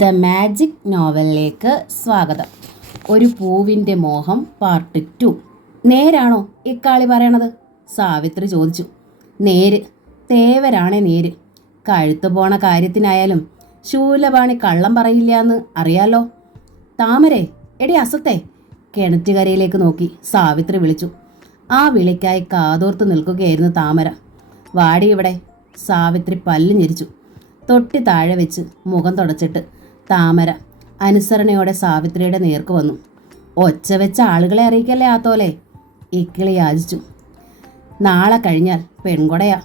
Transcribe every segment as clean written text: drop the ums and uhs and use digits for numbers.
The magic നോവലിലേക്ക് സ്വാഗതം. ഒരു പൂവിൻ്റെ മോഹം പാർട്ട് 2. നേരാണോ ഇക്കാളി പറയണത്? സാവിത്രി ചോദിച്ചു. നേര്, തേവരാണേ നേര്. കഴുത്തു പോണ കാര്യത്തിനായാലും ശൂലപാണി കള്ളം പറയില്ല എന്ന് അറിയാലോ. താമരേ, എടി അസത്തെ, കിണറ്റുകരയിലേക്ക് നോക്കി സാവിത്രി വിളിച്ചു. ആ വിളിക്കായി കാതോർത്ത് നിൽക്കുകയായിരുന്നു താമര. വാടി ഇവിടെ. സാവിത്രി പല്ല് ഞെരിച്ചു. തൊട്ടി താഴെ വെച്ച് മുഖം തുടച്ചിട്ട് താമര അനുസരണയോടെ സാവിത്രിയുടെ നേർക്ക് വന്നു. ഒച്ച വെച്ച ആളുകളെ അറിയിക്കല്ലേ ആത്തോലെ, ഇക്കിളി യാചിച്ചു. നാളെ കഴിഞ്ഞാൽ പെൺകൊടയാ.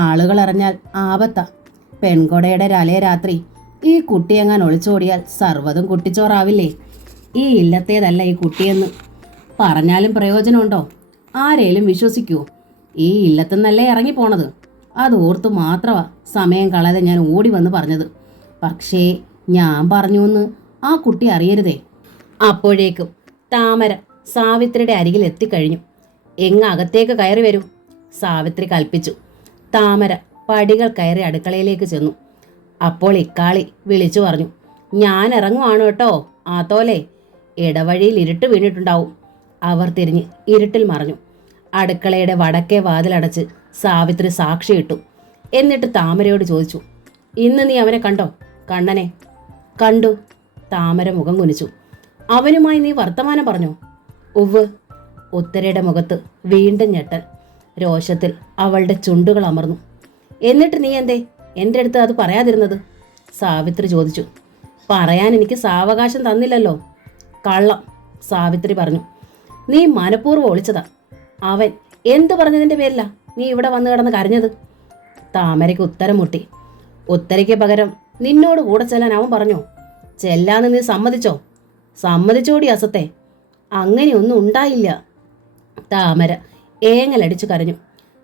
ആളുകൾ അറിഞ്ഞാൽ ആപത്താ. പെൺകൊടയുടെ രലേ രാത്രി ഈ കുട്ടിയെങ്ങാൻ ഒളിച്ചോടിയാൽ സർവ്വതും കുട്ടിച്ചോറാവില്ലേ. ഈ ഇല്ലത്തേതല്ല ഈ കുട്ടിയെന്ന് പറഞ്ഞാലും പ്രയോജനമുണ്ടോ? ആരേലും വിശ്വസിക്കുമോ? ഈ ഇല്ലത്തുനിന്നല്ലേ ഇറങ്ങിപ്പോണത്. അത് ഓർത്തു മാത്രമാ സമയം കളയാതെ ഞാൻ ഓടി വന്ന് പറഞ്ഞത്. പക്ഷേ ഞാൻ പറഞ്ഞു എന്ന് ആ കുട്ടി അറിയരുതേ. അപ്പോഴേക്കും താമര സാവിത്രിയുടെ അരികിൽ എത്തിക്കഴിഞ്ഞു. അകത്തേക്ക് കയറി വരും, സാവിത്രി കൽപ്പിച്ചു. താമര പടികൾ കയറി അടുക്കളയിലേക്ക് ചെന്നു. അപ്പോൾ ഇക്കാളി വിളിച്ചു പറഞ്ഞു, ഞാൻ ഇറങ്ങുവാണ് കേട്ടോ ആത്തോലെ. ഇടവഴിയിൽ ഇരുട്ട് വീണിട്ടുണ്ടാവും. അവർ തിരിഞ്ഞ് ഇരുട്ടിൽ മറഞ്ഞു. അടുക്കളയുടെ വടക്കേ വാതിലടച്ച് സാവിത്രി സാക്ഷിയിട്ടു. എന്നിട്ട് താമരയോട് ചോദിച്ചു, ഇന്ന് നീ അവനെ കണ്ടോ? കണ്ണനെ കണ്ടു. താമര മുഖം കുനിച്ചു. അവനുമായി നീ വർത്തമാനം പറഞ്ഞോ? ഉവ്വ്. ഉത്തരയുടെ മുഖത്ത് വീണ്ടും ഞെട്ടൽ. രോഷത്തിൽ അവളുടെ ചുണ്ടുകൾ അമർന്നു. എന്നിട്ട് നീ എന്തേ എൻ്റെ അടുത്ത് അത് പറയാതിരുന്നത്? സാവിത്രി ചോദിച്ചു. പറയാൻ എനിക്ക് സാവകാശം തന്നില്ലല്ലോ. കള്ളം, സാവിത്രി പറഞ്ഞു. നീ മനഃപൂർവ്വം ഒളിച്ചതാ. അവൻ എന്ത് പറഞ്ഞതിൻ്റെ പേരിലാ നീ ഇവിടെ വന്ന് കിടന്ന് കരഞ്ഞത്? താമരയ്ക്ക് ഉത്തരം മുട്ടി. ഉത്തരയ്ക്ക് പകരം നിന്നോട് കൂടെ ചെല്ലാൻ അവൻ പറഞ്ഞോ? ചെല്ലാന്ന് നീ സമ്മതിച്ചോ? സമ്മതിച്ചോടി അസത്തെ. അങ്ങനെയൊന്നും ഉണ്ടായില്ല. താമര ഏങ്ങലടിച്ചു കരഞ്ഞു.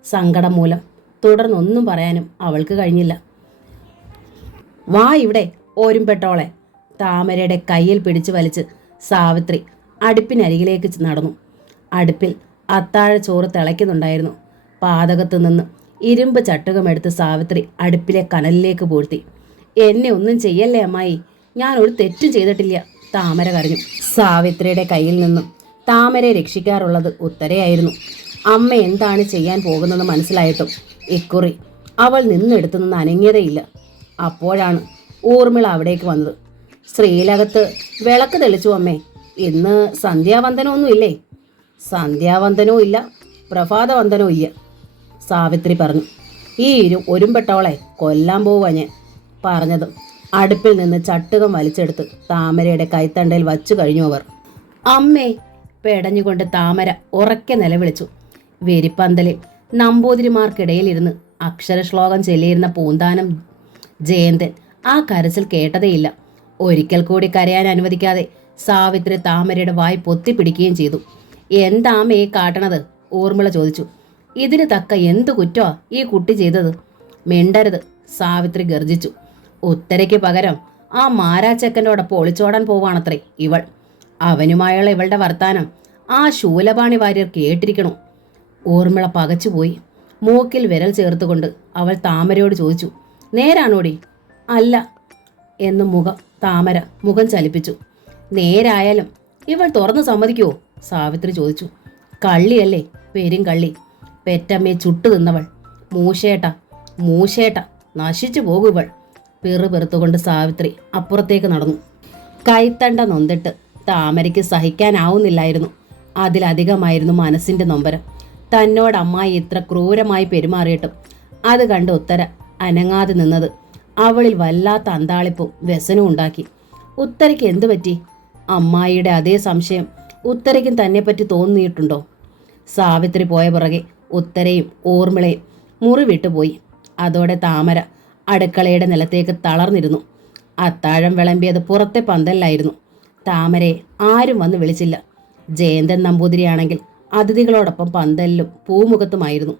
സങ്കടം മൂലം തുടർന്നൊന്നും പറയാനും അവൾക്ക് കഴിഞ്ഞില്ല. വാ ഇവിടെ ഓരുംപെട്ടോളെ. താമരയുടെ കയ്യിൽ പിടിച്ചു വലിച്ച് സാവിത്രി അടുപ്പിനരികിലേക്ക് നടന്നു. അടുപ്പിൽ അത്താഴ ചോറ് തിളയ്ക്കുന്നുണ്ടായിരുന്നു. പാതകത്തു നിന്ന് ഇരുമ്പ് ചട്ടുകമെടുത്ത് സാവിത്രി അടുപ്പിലെ കനലിലേക്ക് പൂഴ്ത്തി. എന്നെ ഒന്നും ചെയ്യല്ലേ അമ്മായി, ഞാൻ ഒരു തെറ്റും ചെയ്തിട്ടില്ല, താമര കരഞ്ഞു. സാവിത്രിയുടെ കയ്യിൽ നിന്നും താമരയെ രക്ഷിക്കാറുള്ളത് ഉത്തരയായിരുന്നു. അമ്മ എന്താണ് ചെയ്യാൻ പോകുന്നത് മനസ്സിലായിട്ടും ഇക്കുറി അവൾ നിന്നെടുത്തു നിന്ന് അനങ്ങിയതേയില്ല. അപ്പോഴാണ് ഊർമിള അവിടേക്ക് വന്നത്. ശ്രീലകത്ത് വിളക്ക് തെളിച്ചു അമ്മേ. ഇന്ന് സന്ധ്യാവന്ദനമൊന്നും ഇല്ലേ? സന്ധ്യാവന്ദനവും ഇല്ല, പ്രഭാതവന്ദനവും ഇല്ല, സാവിത്രി പറഞ്ഞു. ഈ ഒരുമ്പെട്ടവളെ കൊല്ലാൻ പോവാ ഞാൻ. പറഞ്ഞതും അടുപ്പിൽ നിന്ന് ചട്ടുകം വലിച്ചെടുത്ത് താമരയുടെ കൈത്തണ്ടയിൽ വച്ചു കഴിഞ്ഞു അവർ. അമ്മേ, പെടഞ്ഞുകൊണ്ട് താമര ഉറക്കെ നിലവിളിച്ചു. വെരിപ്പന്തലിൽ നമ്പൂതിരിമാർക്കിടയിലിരുന്ന് അക്ഷരശ്ലോകം ചൊല്ലിയിരുന്ന പൂന്താനം ജയന്തൻ ആ കരച്ചിൽ കേട്ടതേയില്ല. ഒരിക്കൽ കൂടി കരയാൻ അനുവദിക്കാതെ സാവിത്രി താമരയുടെ വായ് പൊത്തിപ്പിടിക്കുകയും ചെയ്തു. എന്താമേ കാട്ടണത്? ഊർമിള ചോദിച്ചു. ഇതിന് തക്ക എന്തു കുറ്റമാ ഈ കുട്ടി ചെയ്തത്? മിണ്ടരുത്, സാവിത്രി ഗർജിച്ചു. ഉത്തരയ്ക്ക് പകരം ആ മാരാച്ചക്കൻ്റെയോടൊപ്പം ഒളിച്ചോടാൻ പോവാണത്രേ ഇവൾ. അവനുമായുള്ള ഇവളുടെ വർത്താനം ആ ശൂലപാണി വാര്യർ കേട്ടിരിക്കണു. ഊർമിള പകച്ചുപോയി. മൂക്കിൽ വിരൽ ചേർത്തുകൊണ്ട് അവൾ താമരയോട് ചോദിച്ചു, നേരാണോടി? അല്ല എന്ന് താമര മുഖം ചലിപ്പിച്ചു. നേരായാലും ഇവൾ തുറന്നു സമ്മതിക്കുവോ? സാവിത്രി ചോദിച്ചു. കള്ളിയല്ലേ, പെരും കള്ളി. പെറ്റമ്മയെ ചുട്ടു തിന്നവൾ. മൂശേട്ട നശിച്ചു പോകും ഇവൾ. പെറുപെറുത്തുകൊണ്ട് സാവിത്രി അപ്പുറത്തേക്ക് നടന്നു. കൈത്തണ്ട നൊന്തിട്ട് താമരയ്ക്ക് സഹിക്കാനാവുന്നില്ലായിരുന്നു. അതിലധികമായിരുന്നു മനസ്സിൻ്റെ നൊമ്പരം. തന്നോട് അമ്മായി ഇത്ര ക്രൂരമായി പെരുമാറിയിട്ടും അത് കണ്ട് ഉത്തര അനങ്ങാതെ നിന്നത് അവളിൽ വല്ലാത്ത അന്താളിപ്പും വ്യസനവും ഉണ്ടാക്കി. ഉത്തരയ്ക്ക് എന്തു പറ്റി? അമ്മായിയുടെ അതേ സംശയം ഉത്തരയ്ക്കും തന്നെപ്പറ്റി തോന്നിയിട്ടുണ്ടോ? സാവിത്രി പോയ പുറകെ ഉത്തരയും ഊർമിളയും മുറി വിട്ടുപോയി. അതോടെ താമര അടുക്കളയുടെ നിലത്തേക്ക് തളർന്നിരുന്നു. അത്താഴം വിളമ്പിയത് പുറത്തെ പന്തലിലായിരുന്നു. താമരയെ ആരും വന്ന് വിളിച്ചില്ല. ജയന്തൻ നമ്പൂതിരിയാണെങ്കിൽ അതിഥികളോടൊപ്പം പന്തലിലും പൂമുഖത്തുമായിരുന്നു.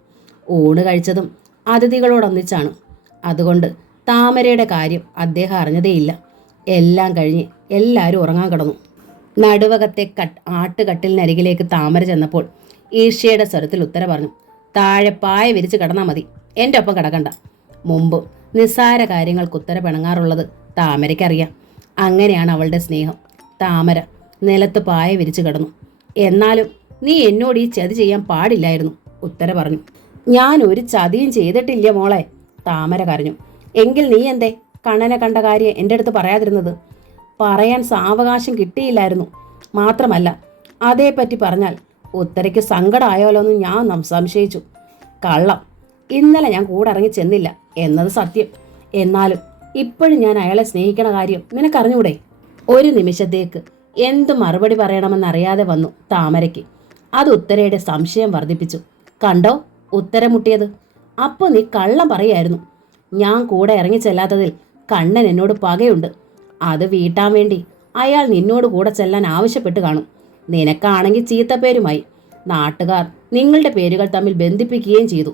ഊണ് കഴിച്ചതും അതിഥികളോടൊന്നിച്ചാണ്. അതുകൊണ്ട് താമരയുടെ കാര്യം അദ്ദേഹം അറിഞ്ഞതേയില്ല. എല്ലാം കഴിഞ്ഞ് എല്ലാവരും ഉറങ്ങാൻ കിടന്നു. നടുവകത്തെ ആട്ടുകട്ടിലിനരികിലേക്ക് താമര ചെന്നപ്പോൾ ഈർഷ്യയുടെ സ്വരത്തിൽ ഉത്തര പറഞ്ഞു, താഴെ പായ വിരിച്ച് കിടന്നാൽ മതി, എൻ്റെ ഒപ്പം കിടക്കണ്ട. മുമ്പും നിസ്സാര കാര്യങ്ങൾക്ക് ഉത്തര പിണങ്ങാറുള്ളത് താമരയ്ക്കറിയാം. അങ്ങനെയാണ് അവളുടെ സ്നേഹം. താമര നിലത്ത് പായ വിരിച്ചു കിടന്നു. എന്നാലും നീ എന്നോട് ഈ ചതി ചെയ്യാൻ പാടില്ലായിരുന്നു, ഉത്തര പറഞ്ഞു. ഞാൻ ഒരു ചതിയും ചെയ്തിട്ടില്ല മോളെ, താമര കരഞ്ഞു. എങ്കിൽ നീ എന്തേ കണ്ണനെ കണ്ട കാര്യം എൻ്റെ അടുത്ത് പറയാതിരുന്നത്? പറയാൻ സാവകാശം കിട്ടിയില്ലായിരുന്നു. മാത്രമല്ല അതേപ്പറ്റി പറഞ്ഞാൽ ഉത്തരയ്ക്ക് സങ്കടമായാലോ എന്ന് ഞാൻ സംശയിച്ചു. കള്ളം. ഇന്നലെ ഞാൻ കൂടെ ഇറങ്ങി ചെന്നില്ല എന്നത് സത്യം. എന്നാലും ഇപ്പോഴും ഞാൻ അയാളെ സ്നേഹിക്കണ കാര്യം നിനക്കറിഞ്ഞൂടെ? ഒരു നിമിഷത്തേക്ക് എന്ത് മറുപടി പറയണമെന്നറിയാതെ വന്നു താമരയ്ക്ക്. അത് ഉത്തരയുടെ സംശയം വർദ്ധിപ്പിച്ചു. കണ്ടോ ഉത്തരം മുട്ടിയത്? അപ്പോൾ നീ കള്ളം പറയായിരുന്നു. ഞാൻ കൂടെ ഇറങ്ങി ചെല്ലാത്തതിൽ കണ്ണൻ എന്നോട് പകയുണ്ട്. അത് വീട്ടാൻ വേണ്ടി അയാൾ നിന്നോട് കൂടെ ചെല്ലാൻ ആവശ്യപ്പെട്ട് കാണും. നിനക്കാണെങ്കിൽ ചീത്തപ്പേരുമായി. നാട്ടുകാർ നിങ്ങളുടെ പേരുകൾ തമ്മിൽ ബന്ധിപ്പിക്കുകയും ചെയ്തു.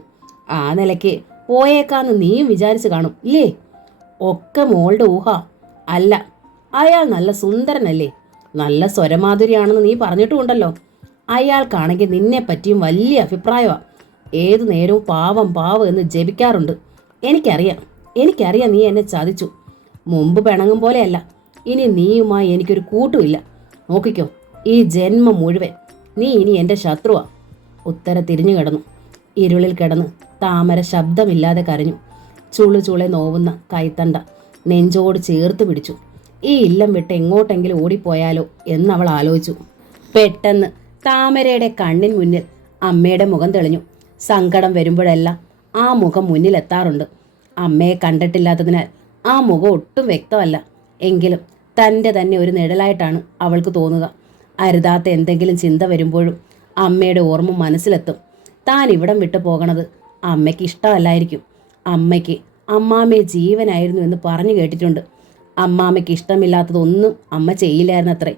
ആ നിലയ്ക്ക് പോയേക്കാന്ന് നീയും വിചാരിച്ചു കാണും ഇല്ലേ? ഒക്കെ മോളുടെ ഊഹ. അല്ല, അയാൾ നല്ല സുന്ദരനല്ലേ? നല്ല സ്വരമാധുരിയാണെന്ന് നീ പറഞ്ഞിട്ടുമുണ്ടല്ലോ. അയാൾക്കാണെങ്കിൽ നിന്നെപ്പറ്റിയും വലിയ അഭിപ്രായമാണ്. ഏതു നേരവും പാവം പാവം എന്ന് ജപിക്കാറുണ്ട്. എനിക്കറിയാം നീ എന്നെ ചതിച്ചു. മുമ്പ് പിണങ്ങും പോലെയല്ല. ഇനി നീയുമായി എനിക്കൊരു കൂട്ടുമില്ല. നോക്കിക്കോ, ഈ ജന്മം മുഴുവൻ നീ ഇനി എൻ്റെ ശത്രുവാ. ഉത്തര തിരിഞ്ഞു കിടന്നു. ഇരുളിൽ കിടന്ന് താമര ശബ്ദമില്ലാതെ കരഞ്ഞു. ചുളുചുളെ നോവുന്ന കൈത്തണ്ട നെഞ്ചോട് ചേർത്ത് പിടിച്ചു. ഈ ഇല്ലം വിട്ട് എങ്ങോട്ടെങ്കിലും ഓടിപ്പോയാലോ എന്നവൾ ആലോചിച്ചു. പെട്ടെന്ന് താമരയുടെ കണ്ണിൻ മുന്നിൽ അമ്മയുടെ മുഖം തെളിഞ്ഞു. സങ്കടം വരുമ്പോഴെല്ലാം ആ മുഖം മുന്നിലെത്താറുണ്ട്. അമ്മയെ കണ്ടിട്ടില്ലാത്തതിനാൽ ആ മുഖം ഒട്ടും വ്യക്തമല്ല. എങ്കിലും തൻ്റെ തന്നെ ഒരു നിഴലായിട്ടാണ് അവൾക്ക് തോന്നുക. അരുതാത്ത എന്തെങ്കിലും ചിന്ത വരുമ്പോഴും അമ്മയുടെ ഓർമ്മ മനസ്സിലെത്തും. താൻ ഇവിടം വിട്ടു പോകണത് അമ്മയ്ക്ക് ഇഷ്ടമല്ലായിരിക്കും. അമ്മയ്ക്ക് അമ്മാമ്മയെ ജീവനായിരുന്നു എന്ന് പറഞ്ഞു കേട്ടിട്ടുണ്ട്. അമ്മാമ്മയ്ക്ക് ഇഷ്ടമില്ലാത്തതൊന്നും അമ്മ ചെയ്യില്ലായിരുന്നത്രേ.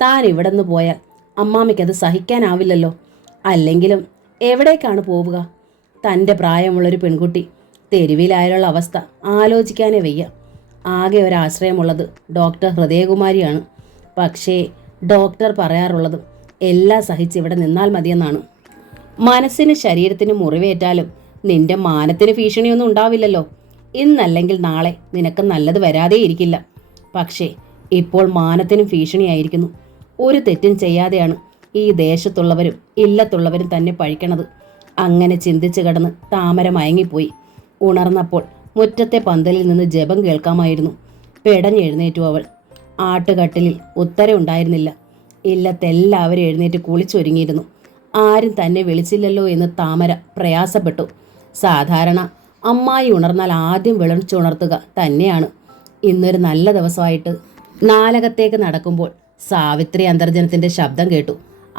താൻ ഇവിടെ നിന്ന് പോയാൽ അമ്മാമ്മയ്ക്കത് സഹിക്കാനാവില്ലല്ലോ. അല്ലെങ്കിലും എവിടേക്കാണ് പോവുക? തൻ്റെ പ്രായമുള്ളൊരു പെൺകുട്ടി തെരുവിലായുള്ള അവസ്ഥ ആലോചിക്കാനേ വയ്യ. ആകെ ഒരാശ്രയമുള്ളത് ഡോക്ടർ ഹൃദയകുമാരിയാണ്. പക്ഷേ ഡോക്ടർ പറയാറുള്ളതും എല്ലാം സഹിച്ച് ഇവിടെ നിന്നാൽ മതിയെന്നാണ്. മനസ്സിന് ശരീരത്തിന് മുറിവേറ്റാലും നിന്റെ മാനത്തിന് ഭീഷണിയൊന്നും ഉണ്ടാവില്ലല്ലോ. ഇന്നല്ലെങ്കിൽ നാളെ നിനക്ക് നല്ലത് വരാതെ ഇരിക്കില്ല. പക്ഷേ ഇപ്പോൾ മാനത്തിനും ഭീഷണിയായിരിക്കുന്നു. ഒരു തെറ്റും ചെയ്യാതെയാണ് ഈ ദേശത്തുള്ളവരും ഇല്ലത്തുള്ളവരും തന്നെ പഴിക്കണത്. അങ്ങനെ ചിന്തിച്ചു കിടന്ന് താമര മയങ്ങിപ്പോയി. ഉണർന്നപ്പോൾ മുറ്റത്തെ പന്തലിൽ നിന്ന് ജപം കേൾക്കാമായിരുന്നു. പെടഞ്ഞെഴുന്നേറ്റു അവൾ. ആട്ടുകട്ടിലിൽ ഉത്തര ഉണ്ടായിരുന്നില്ല. ഇല്ലത്തെല്ലാവരും എഴുന്നേറ്റ് കുളിച്ചൊരുങ്ങിയിരുന്നു. ആരും തന്നെ വിളിച്ചില്ലല്ലോ എന്ന് താമര പ്രയാസപ്പെട്ടു. സാധാരണ അമ്മായി ഉണർന്നാൽ ആദ്യം വിളിച്ചുണർത്തുക തന്നെയാണ്. ഇന്നൊരു നല്ല ദിവസമായിട്ട് നാലകത്തേക്ക് നടക്കുമ്പോൾ സാവിത്രി അന്തർജനത്തിൻ്റെ ശബ്ദം കേട്ടു.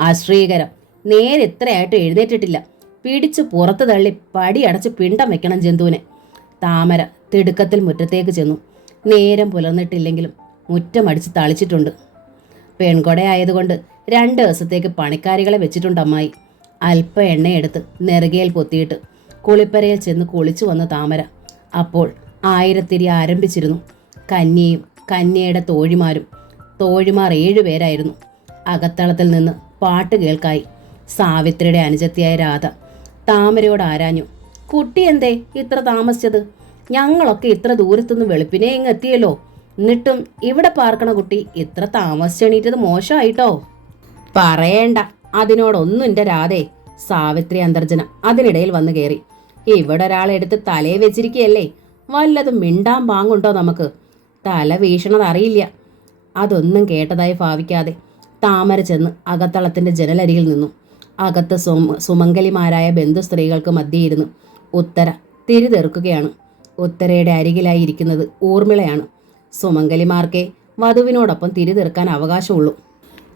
അശ്രീകരം. നേരെ എത്രയായിട്ട് എഴുന്നേറ്റിട്ടില്ല. പിടിച്ചു പുറത്തു തള്ളി പടിയടച്ച് പിണ്ടം വെക്കണം ജന്തുവിനെ. താമര തിടുക്കത്തിൽ മുറ്റത്തേക്ക് ചെന്നു. നേരം പുലർന്നിട്ടില്ലെങ്കിലും മുറ്റമടിച്ച് തളിച്ചിട്ടുണ്ട്. പെൺകൊടയായതുകൊണ്ട് 2 ദിവസത്തേക്ക് പണിക്കാരികളെ വെച്ചിട്ടുണ്ട് അമ്മായി. അല്പം എണ്ണയെടുത്ത് നെറുകയിൽ പൊത്തിയിട്ട് കുളിപ്പരയിൽ ചെന്ന് കുളിച്ചു വന്ന താമര അപ്പോൾ 1000 ആരംഭിച്ചിരുന്നു. കന്യയും കന്യയുടെ തോഴിമാരും. തോഴിമാർ 7 പേരായിരുന്നു. അകത്തളത്തിൽ നിന്ന് പാട്ട് കേൾക്കായി. സാവിത്രിയുടെ അനുജത്തിയായ രാധ താമരയോട് ആരാഞ്ഞു. കുട്ടി എന്തേ ഇത്ര താമസിച്ചത്? ഞങ്ങളൊക്കെ ഇത്ര ദൂരത്തുനിന്ന് വെളുപ്പിനെ ഇങ്ങ് എത്തിയല്ലോ. എന്നിട്ടും ഇവിടെ പാർക്കണ കുട്ടി ഇത്ര താമസിച്ചെണീറ്റത് മോശമായിട്ടോ. പറയേണ്ട, അതിനോടൊന്നും എൻ്റെ രാധേ. സാവിത്രി അന്തർജന അതിനിടയിൽ വന്നു കയറി. ഇവിടെ ഒരാളെടുത്ത് തലയെ വെച്ചിരിക്കുകയല്ലേ. വല്ലതും മിണ്ടാൻ പാങ്ങുണ്ടോ നമുക്ക്? തല വീശണതറിയില്ല. അതൊന്നും കേട്ടതായി ഭാവിക്കാതെ താമര ചെന്ന് അകത്തളത്തിൻ്റെ ജനലരികിൽ നിന്നു. അകത്ത് സുമംഗലിമാരായ ബന്ധു സ്ത്രീകൾക്ക് മധ്യയിരുന്നു ഉത്തര തിരിതെറുക്കുകയാണ്. ഉത്തരയുടെ അരികിലായി ഇരിക്കുന്നത് ഊർമിളയാണ്. സുമംഗലിമാർക്കേ വധുവിനോടൊപ്പം തിരിതെറുക്കാൻ അവകാശമുള്ളൂ.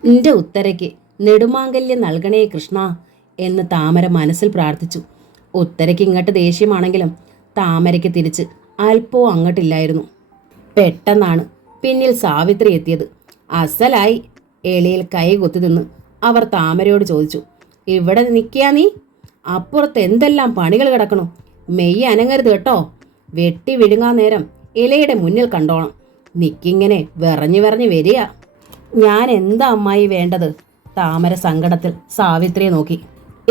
നിന്റെ ഉത്തരയ്ക്ക് നെടുമാംഗല്യം നൽകണേ കൃഷ്ണ എന്ന് താമര മനസ്സിൽ പ്രാർത്ഥിച്ചു. ഉത്തരയ്ക്ക് ഇങ്ങോട്ട് ദേഷ്യമാണെങ്കിലും താമരയ്ക്ക് തിരിച്ച് അല്പവും അങ്ങോട്ടില്ലായിരുന്നു. പെട്ടെന്നാണ് പിന്നിൽ സാവിത്രി എത്തിയത്. അസലായി. എളിയിൽ കൈ കുത്തി നിന്ന് അവർ താമരയോട് ചോദിച്ചു, ഇവിടെ നിൽക്കുക നീ? അപ്പുറത്ത് എന്തെല്ലാം പണികൾ കിടക്കണു. മെയ്യ് അനങ്ങരുത് കേട്ടോ. വെട്ടി വിഴുങ്ങാൻ നേരം ഇലയുടെ മുന്നിൽ കണ്ടോണം. നിക്കിങ്ങനെ വിറഞ്ഞു വരിക. ഞാൻ എന്താ അമ്മായി വേണ്ടത്? താമര സങ്കടത്തിൽ സാവിത്രിയെ നോക്കി.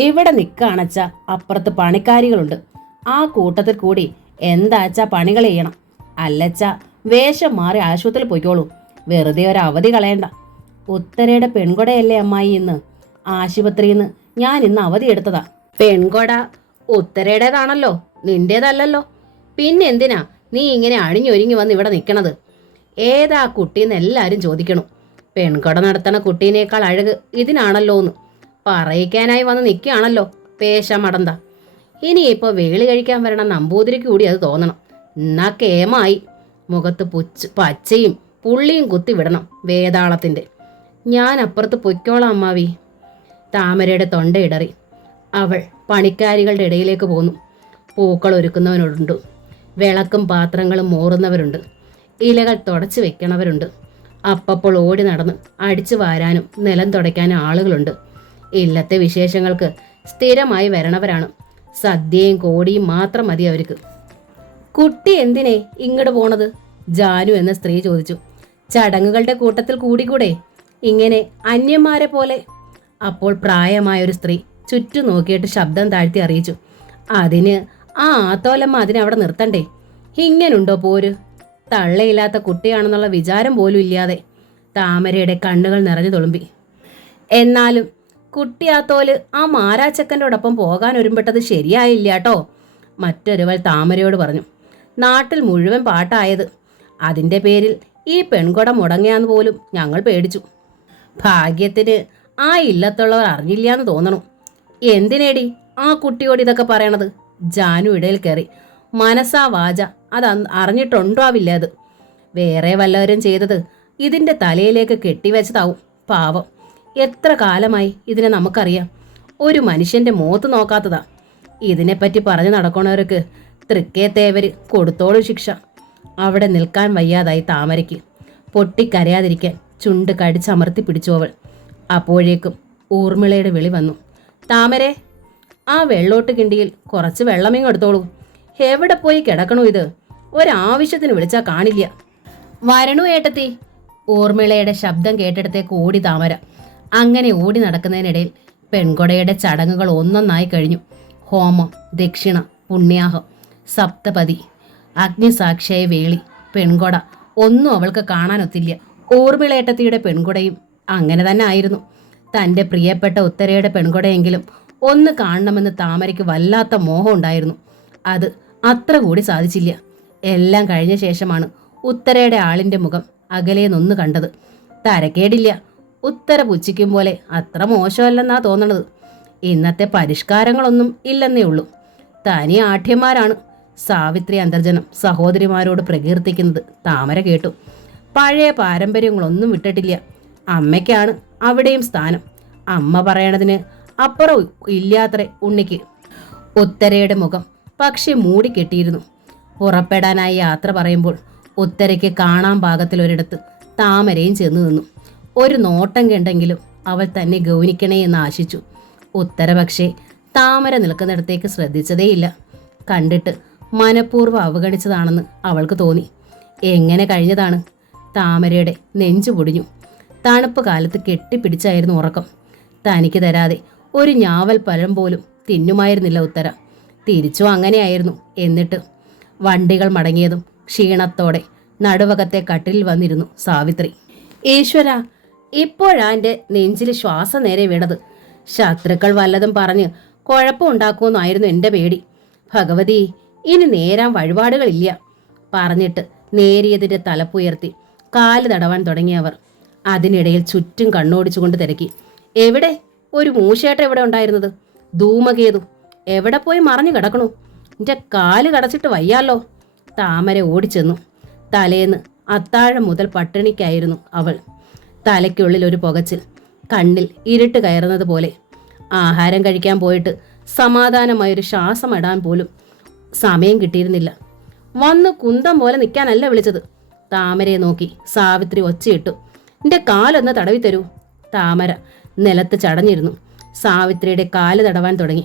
ഇവിടെ നിൽക്കാണച്ച അപ്പുറത്ത് പണിക്കാരികളുണ്ട്. ആ കൂട്ടത്തിൽ കൂടി എന്താച്ചാ പണികൾ ചെയ്യണം. അല്ലച്ച വേഷം മാറി ആശുപത്രിയിൽ പോയിക്കോളൂ. വെറുതെ ഒരു അവധി കളയണ്ട. ഉത്തരയുടെ പെൺകൊടയല്ലേ അമ്മായി ഇന്ന്? ആശുപത്രിയിൽ നിന്ന് ഞാൻ ഇന്ന് അവധി എടുത്തതാ. പെൺകൊട ഉത്തരയുടേതാണല്ലോ, നിന്റേതല്ലല്ലോ. പിന്നെന്തിനാ നീ ഇങ്ങനെ അണിഞ്ഞൊരുങ്ങി വന്ന് ഇവിടെ നിൽക്കണത്? ഏതാ കുട്ടിയെന്ന് എല്ലാവരും ചോദിക്കണു. പെൺകൊട നടത്തണ കുട്ടീനേക്കാൾ അഴക് ഇതിനാണല്ലോ എന്ന് പറയിക്കാനായി വന്ന് നിൽക്കുകയാണല്ലോ പേശമടന്ത. ഇനിയിപ്പോൾ വേളി കഴിക്കാൻ വരണ നമ്പൂതിരിക്ക് കൂടി അത് തോന്നണം. എന്നാ കേമായി. മുഖത്ത് പച്ചയും പുള്ളിയും കുത്തി വിടണം വേതാളത്തിൻ്റെ. ഞാൻ അപ്പുറത്ത് പൊയ്ക്കോളാം അമ്മാവി. താമരയുടെ തൊണ്ടയിടറി. അവൾ പണിക്കാരികളുടെ ഇടയിലേക്ക് പോന്നു. പൂക്കൾ ഒരുക്കുന്നവരുണ്ട്, വിളക്കും പാത്രങ്ങളും മോറുന്നവരുണ്ട്, ഇലകൾ തുടച്ചു വെക്കണവരുണ്ട്. അപ്പപ്പോൾ ഓടി നടന്ന് അടിച്ചു വാരാനും നിലം തുടയ്ക്കാനും ആളുകളുണ്ട്. ഇല്ലത്തെ വിശേഷങ്ങൾക്ക് സ്ഥിരമായി വരണവരാണ്. സദ്യയും കോടിയും മാത്രം മതി അവർക്ക്. കുട്ടി എന്തിനേ ഇങ്ങോട്ട് പോണത്? ജാനു എന്ന സ്ത്രീ ചോദിച്ചു. ചടങ്ങുകളുടെ കൂട്ടത്തിൽ കൂടിക്കൂടെ ഇങ്ങനെ അന്യന്മാരെ പോലെ? അപ്പോൾ പ്രായമായൊരു സ്ത്രീ ചുറ്റും നോക്കിയിട്ട് ശബ്ദം താഴ്ത്തി അറിയിച്ചു. അതിന് ആ ആത്തോലമ്മ അതിനെ അവിടെ നിർത്തണ്ടേ? ഇങ്ങനുണ്ടോ പോര്? തള്ളയില്ലാത്ത കുട്ടിയാണെന്നുള്ള വിചാരം പോലും ഇല്ലാതെ താമരയുടെ കണ്ണുകൾ നിറഞ്ഞു തുളുമ്പി. എന്നാലും കുട്ടിയാത്തോല് ആ മാരാച്ചക്കൻ്റെയോടൊപ്പം പോകാൻ ഒരുമ്പെട്ടത് ശരിയായില്ല കേട്ടോ, മറ്റൊരുവൾ താമരയോട് പറഞ്ഞു. നാട്ടിൽ മുഴുവൻ പാട്ടായത്. അതിൻ്റെ പേരിൽ ഈ പെൺകൊട മുടങ്ങിയാന്ന് പോലും ഞങ്ങൾ പേടിച്ചു. ഭാഗ്യത്തിന് ആ ഇല്ലത്തുള്ളവർ അറിഞ്ഞില്ല എന്ന് തോന്നണു. എന്തിനേടി ആ കുട്ടിയോട് ഇതൊക്കെ പറയണത്? ജാനു ഇടയിൽ കയറി. മനസ്സാ വാച അത് അറിഞ്ഞിട്ടുണ്ടാവില്ല. അത് വേറെ വല്ലവരും ചെയ്തത് ഇതിൻ്റെ തലയിലേക്ക് കെട്ടിവെച്ചതാവും. പാവം, എത്ര കാലമായി ഇതിനെ നമുക്കറിയാം. ഒരു മനുഷ്യൻ്റെ മുഖത്ത് നോക്കാത്തതാ. ഇതിനെപ്പറ്റി പറഞ്ഞു നടക്കണവർക്ക് തൃക്കേത്തേവര് കൊടുത്തോളൂ ശിക്ഷ. അവിടെ നിൽക്കാൻ വയ്യാതായി താമരയ്ക്ക്. പൊട്ടിക്കരയാതിരിക്കാൻ ചുണ്ട് കടിച്ചമർത്തി പിടിച്ചു അവൾ. അപ്പോഴേക്കും ഊർമിളയുടെ വിളി വന്നു. താമരെ, ആ വെള്ളോട്ട് കിണ്ടിയിൽ കുറച്ച് വെള്ളമിങ്ങ് എടുത്തോളൂ. എവിടെ പോയി കിടക്കണു ഇത്? ഒരാവശ്യത്തിന് വിളിച്ചാൽ കാണില്ല. വരണു ഏട്ടത്തി. ഊർമിളയുടെ ശബ്ദം കേട്ടിടത്തേക്ക് ഓടി താമര. അങ്ങനെ ഓടി നടക്കുന്നതിനിടയിൽ പെൺകൊടയുടെ ചടങ്ങുകൾ ഒന്നൊന്നായി കഴിഞ്ഞു. ഹോമം, ദക്ഷിണ, പുണ്യാഹം, സപ്തപതി, അഗ്നിസാക്ഷിയായ വേളി, പെൺകൊട ഒന്നും അവൾക്ക് കാണാനൊത്തില്ല. ഊർമിളേട്ടത്തിയുടെ പെൺകൊടയും അങ്ങനെ തന്നെ ആയിരുന്നു. തൻ്റെ പ്രിയപ്പെട്ട ഉത്തരയുടെ പെൺകൊടയെങ്കിലും ഒന്ന് കാണണമെന്ന് താമരയ്ക്ക് വല്ലാത്ത മോഹം ഉണ്ടായിരുന്നു. അത് അത്ര കൂടി സാധിച്ചില്ല. എല്ലാം കഴിഞ്ഞ ശേഷമാണ് ഉത്തരയുടെ ആളിൻ്റെ മുഖം അകലേന്നൊന്ന് കണ്ടത്. തരക്കേടില്ല, ഉത്തര പുച്ഛിക്കും പോലെ അത്ര മോശമല്ലെന്നാ തോന്നണത്. ഇന്നത്തെ പരിഷ്കാരങ്ങളൊന്നും ഇല്ലെന്നേ ഉള്ളൂ. തനി ആഠ്യന്മാരാണ്. സാവിത്രി അന്തർജനം സഹോദരിമാരോട് പ്രകീർത്തിക്കുന്നത് താമര കേട്ടു. പഴയ പാരമ്പര്യങ്ങളൊന്നും വിട്ടിട്ടില്ല. അമ്മയ്ക്കാണ് അവിടെയും സ്ഥാനം. അമ്മ പറയണതിന് അപ്പുറം ഇല്ലാത്രേ ഉണ്ണിക്ക്. ഉത്തരയുടെ മുഖം പക്ഷെ മൂടിക്കെട്ടിയിരുന്നു. പുറപ്പെടാനായി യാത്ര പറയുമ്പോൾ ഉത്തരയ്ക്ക് കാണാൻ പാകത്തിലൊരിടത്ത് താമരയും ചെന്നു നിന്നു. ഒരു നോട്ടം കണ്ടെങ്കിലും അവൾ തന്നെ ഗൗനിക്കണേ എന്ന് ആശിച്ചു. ഉത്തര പക്ഷേ താമര നിൽക്കുന്നിടത്തേക്ക് ശ്രദ്ധിച്ചതേയില്ല. കണ്ടിട്ട് മനഃപൂർവ്വം അവഗണിച്ചതാണെന്ന് അവൾക്ക് തോന്നി. എങ്ങനെ കഴിഞ്ഞതാണ്? താമരയുടെ നെഞ്ചു പൊടിഞ്ഞു. തണുപ്പ് കാലത്ത് കെട്ടിപ്പിടിച്ചായിരുന്നു ഉറക്കം. തനിക്ക് തരാതെ ഒരു ഞാവൽ പഴം പോലും തിന്നുമായിരുന്നില്ല ഉത്തര. തിരിച്ചും അങ്ങനെയായിരുന്നു. എന്നിട്ട് വണ്ടികൾ മടങ്ങിയതും ക്ഷീണത്തോടെ നടുവകത്തെ കട്ടിലിൽ വന്നിരുന്നു സാവിത്രി. ഈശ്വര, ഇപ്പോഴാ എൻ്റെ നെഞ്ചിൽ ശ്വാസം നേരെ വീണത്. ശത്രുക്കൾ വല്ലതും പറഞ്ഞ് കുഴപ്പമുണ്ടാക്കുമെന്നായിരുന്നു എൻ്റെ പേടി. ഭഗവതി, ഇനി നേരാൻ വഴിപാടുകളില്ല. പറഞ്ഞിട്ട് നേരിയതിൻ്റെ തലപ്പുയർത്തി കാല് തടവാൻ തുടങ്ങിയവർ അതിനിടയിൽ ചുറ്റും കണ്ണോടിച്ചുകൊണ്ട് തിരക്കി. എവിടെ ഒരു മൂശേട്ട എവിടെ ഉണ്ടായിരുന്നത്? ധൂമകേതു എവിടെ പോയി മറഞ്ഞു കിടക്കണു? എൻ്റെ കാല് കടച്ചിട്ട് വയ്യാലോ. താമര ഓടിച്ചെന്നു. തലേന്ന് അത്താഴം മുതൽ പട്ടിണിക്കായിരുന്നു അവൾ. തലയ്ക്കുള്ളിൽ ഒരു പുകച്ചിൽ, കണ്ണിൽ ഇരുട്ട് കയറുന്നത് പോലെ. ആഹാരം കഴിക്കാൻ പോയിട്ട് സമാധാനമായൊരു ശ്വാസം ഇടാൻ പോലും സമയം കിട്ടിയിരുന്നില്ല. വന്ന് കുന്തം പോലെ നിൽക്കാനല്ല വിളിച്ചത്. താമരയെ നോക്കി സാവിത്രി ഒച്ചയിട്ടു. എൻ്റെ കാലൊന്ന് തടവി തരൂ. താമര നിലത്ത് ചടഞ്ഞിരുന്നു. സാവിത്രിയുടെ കാല് തടവാൻ തുടങ്ങി.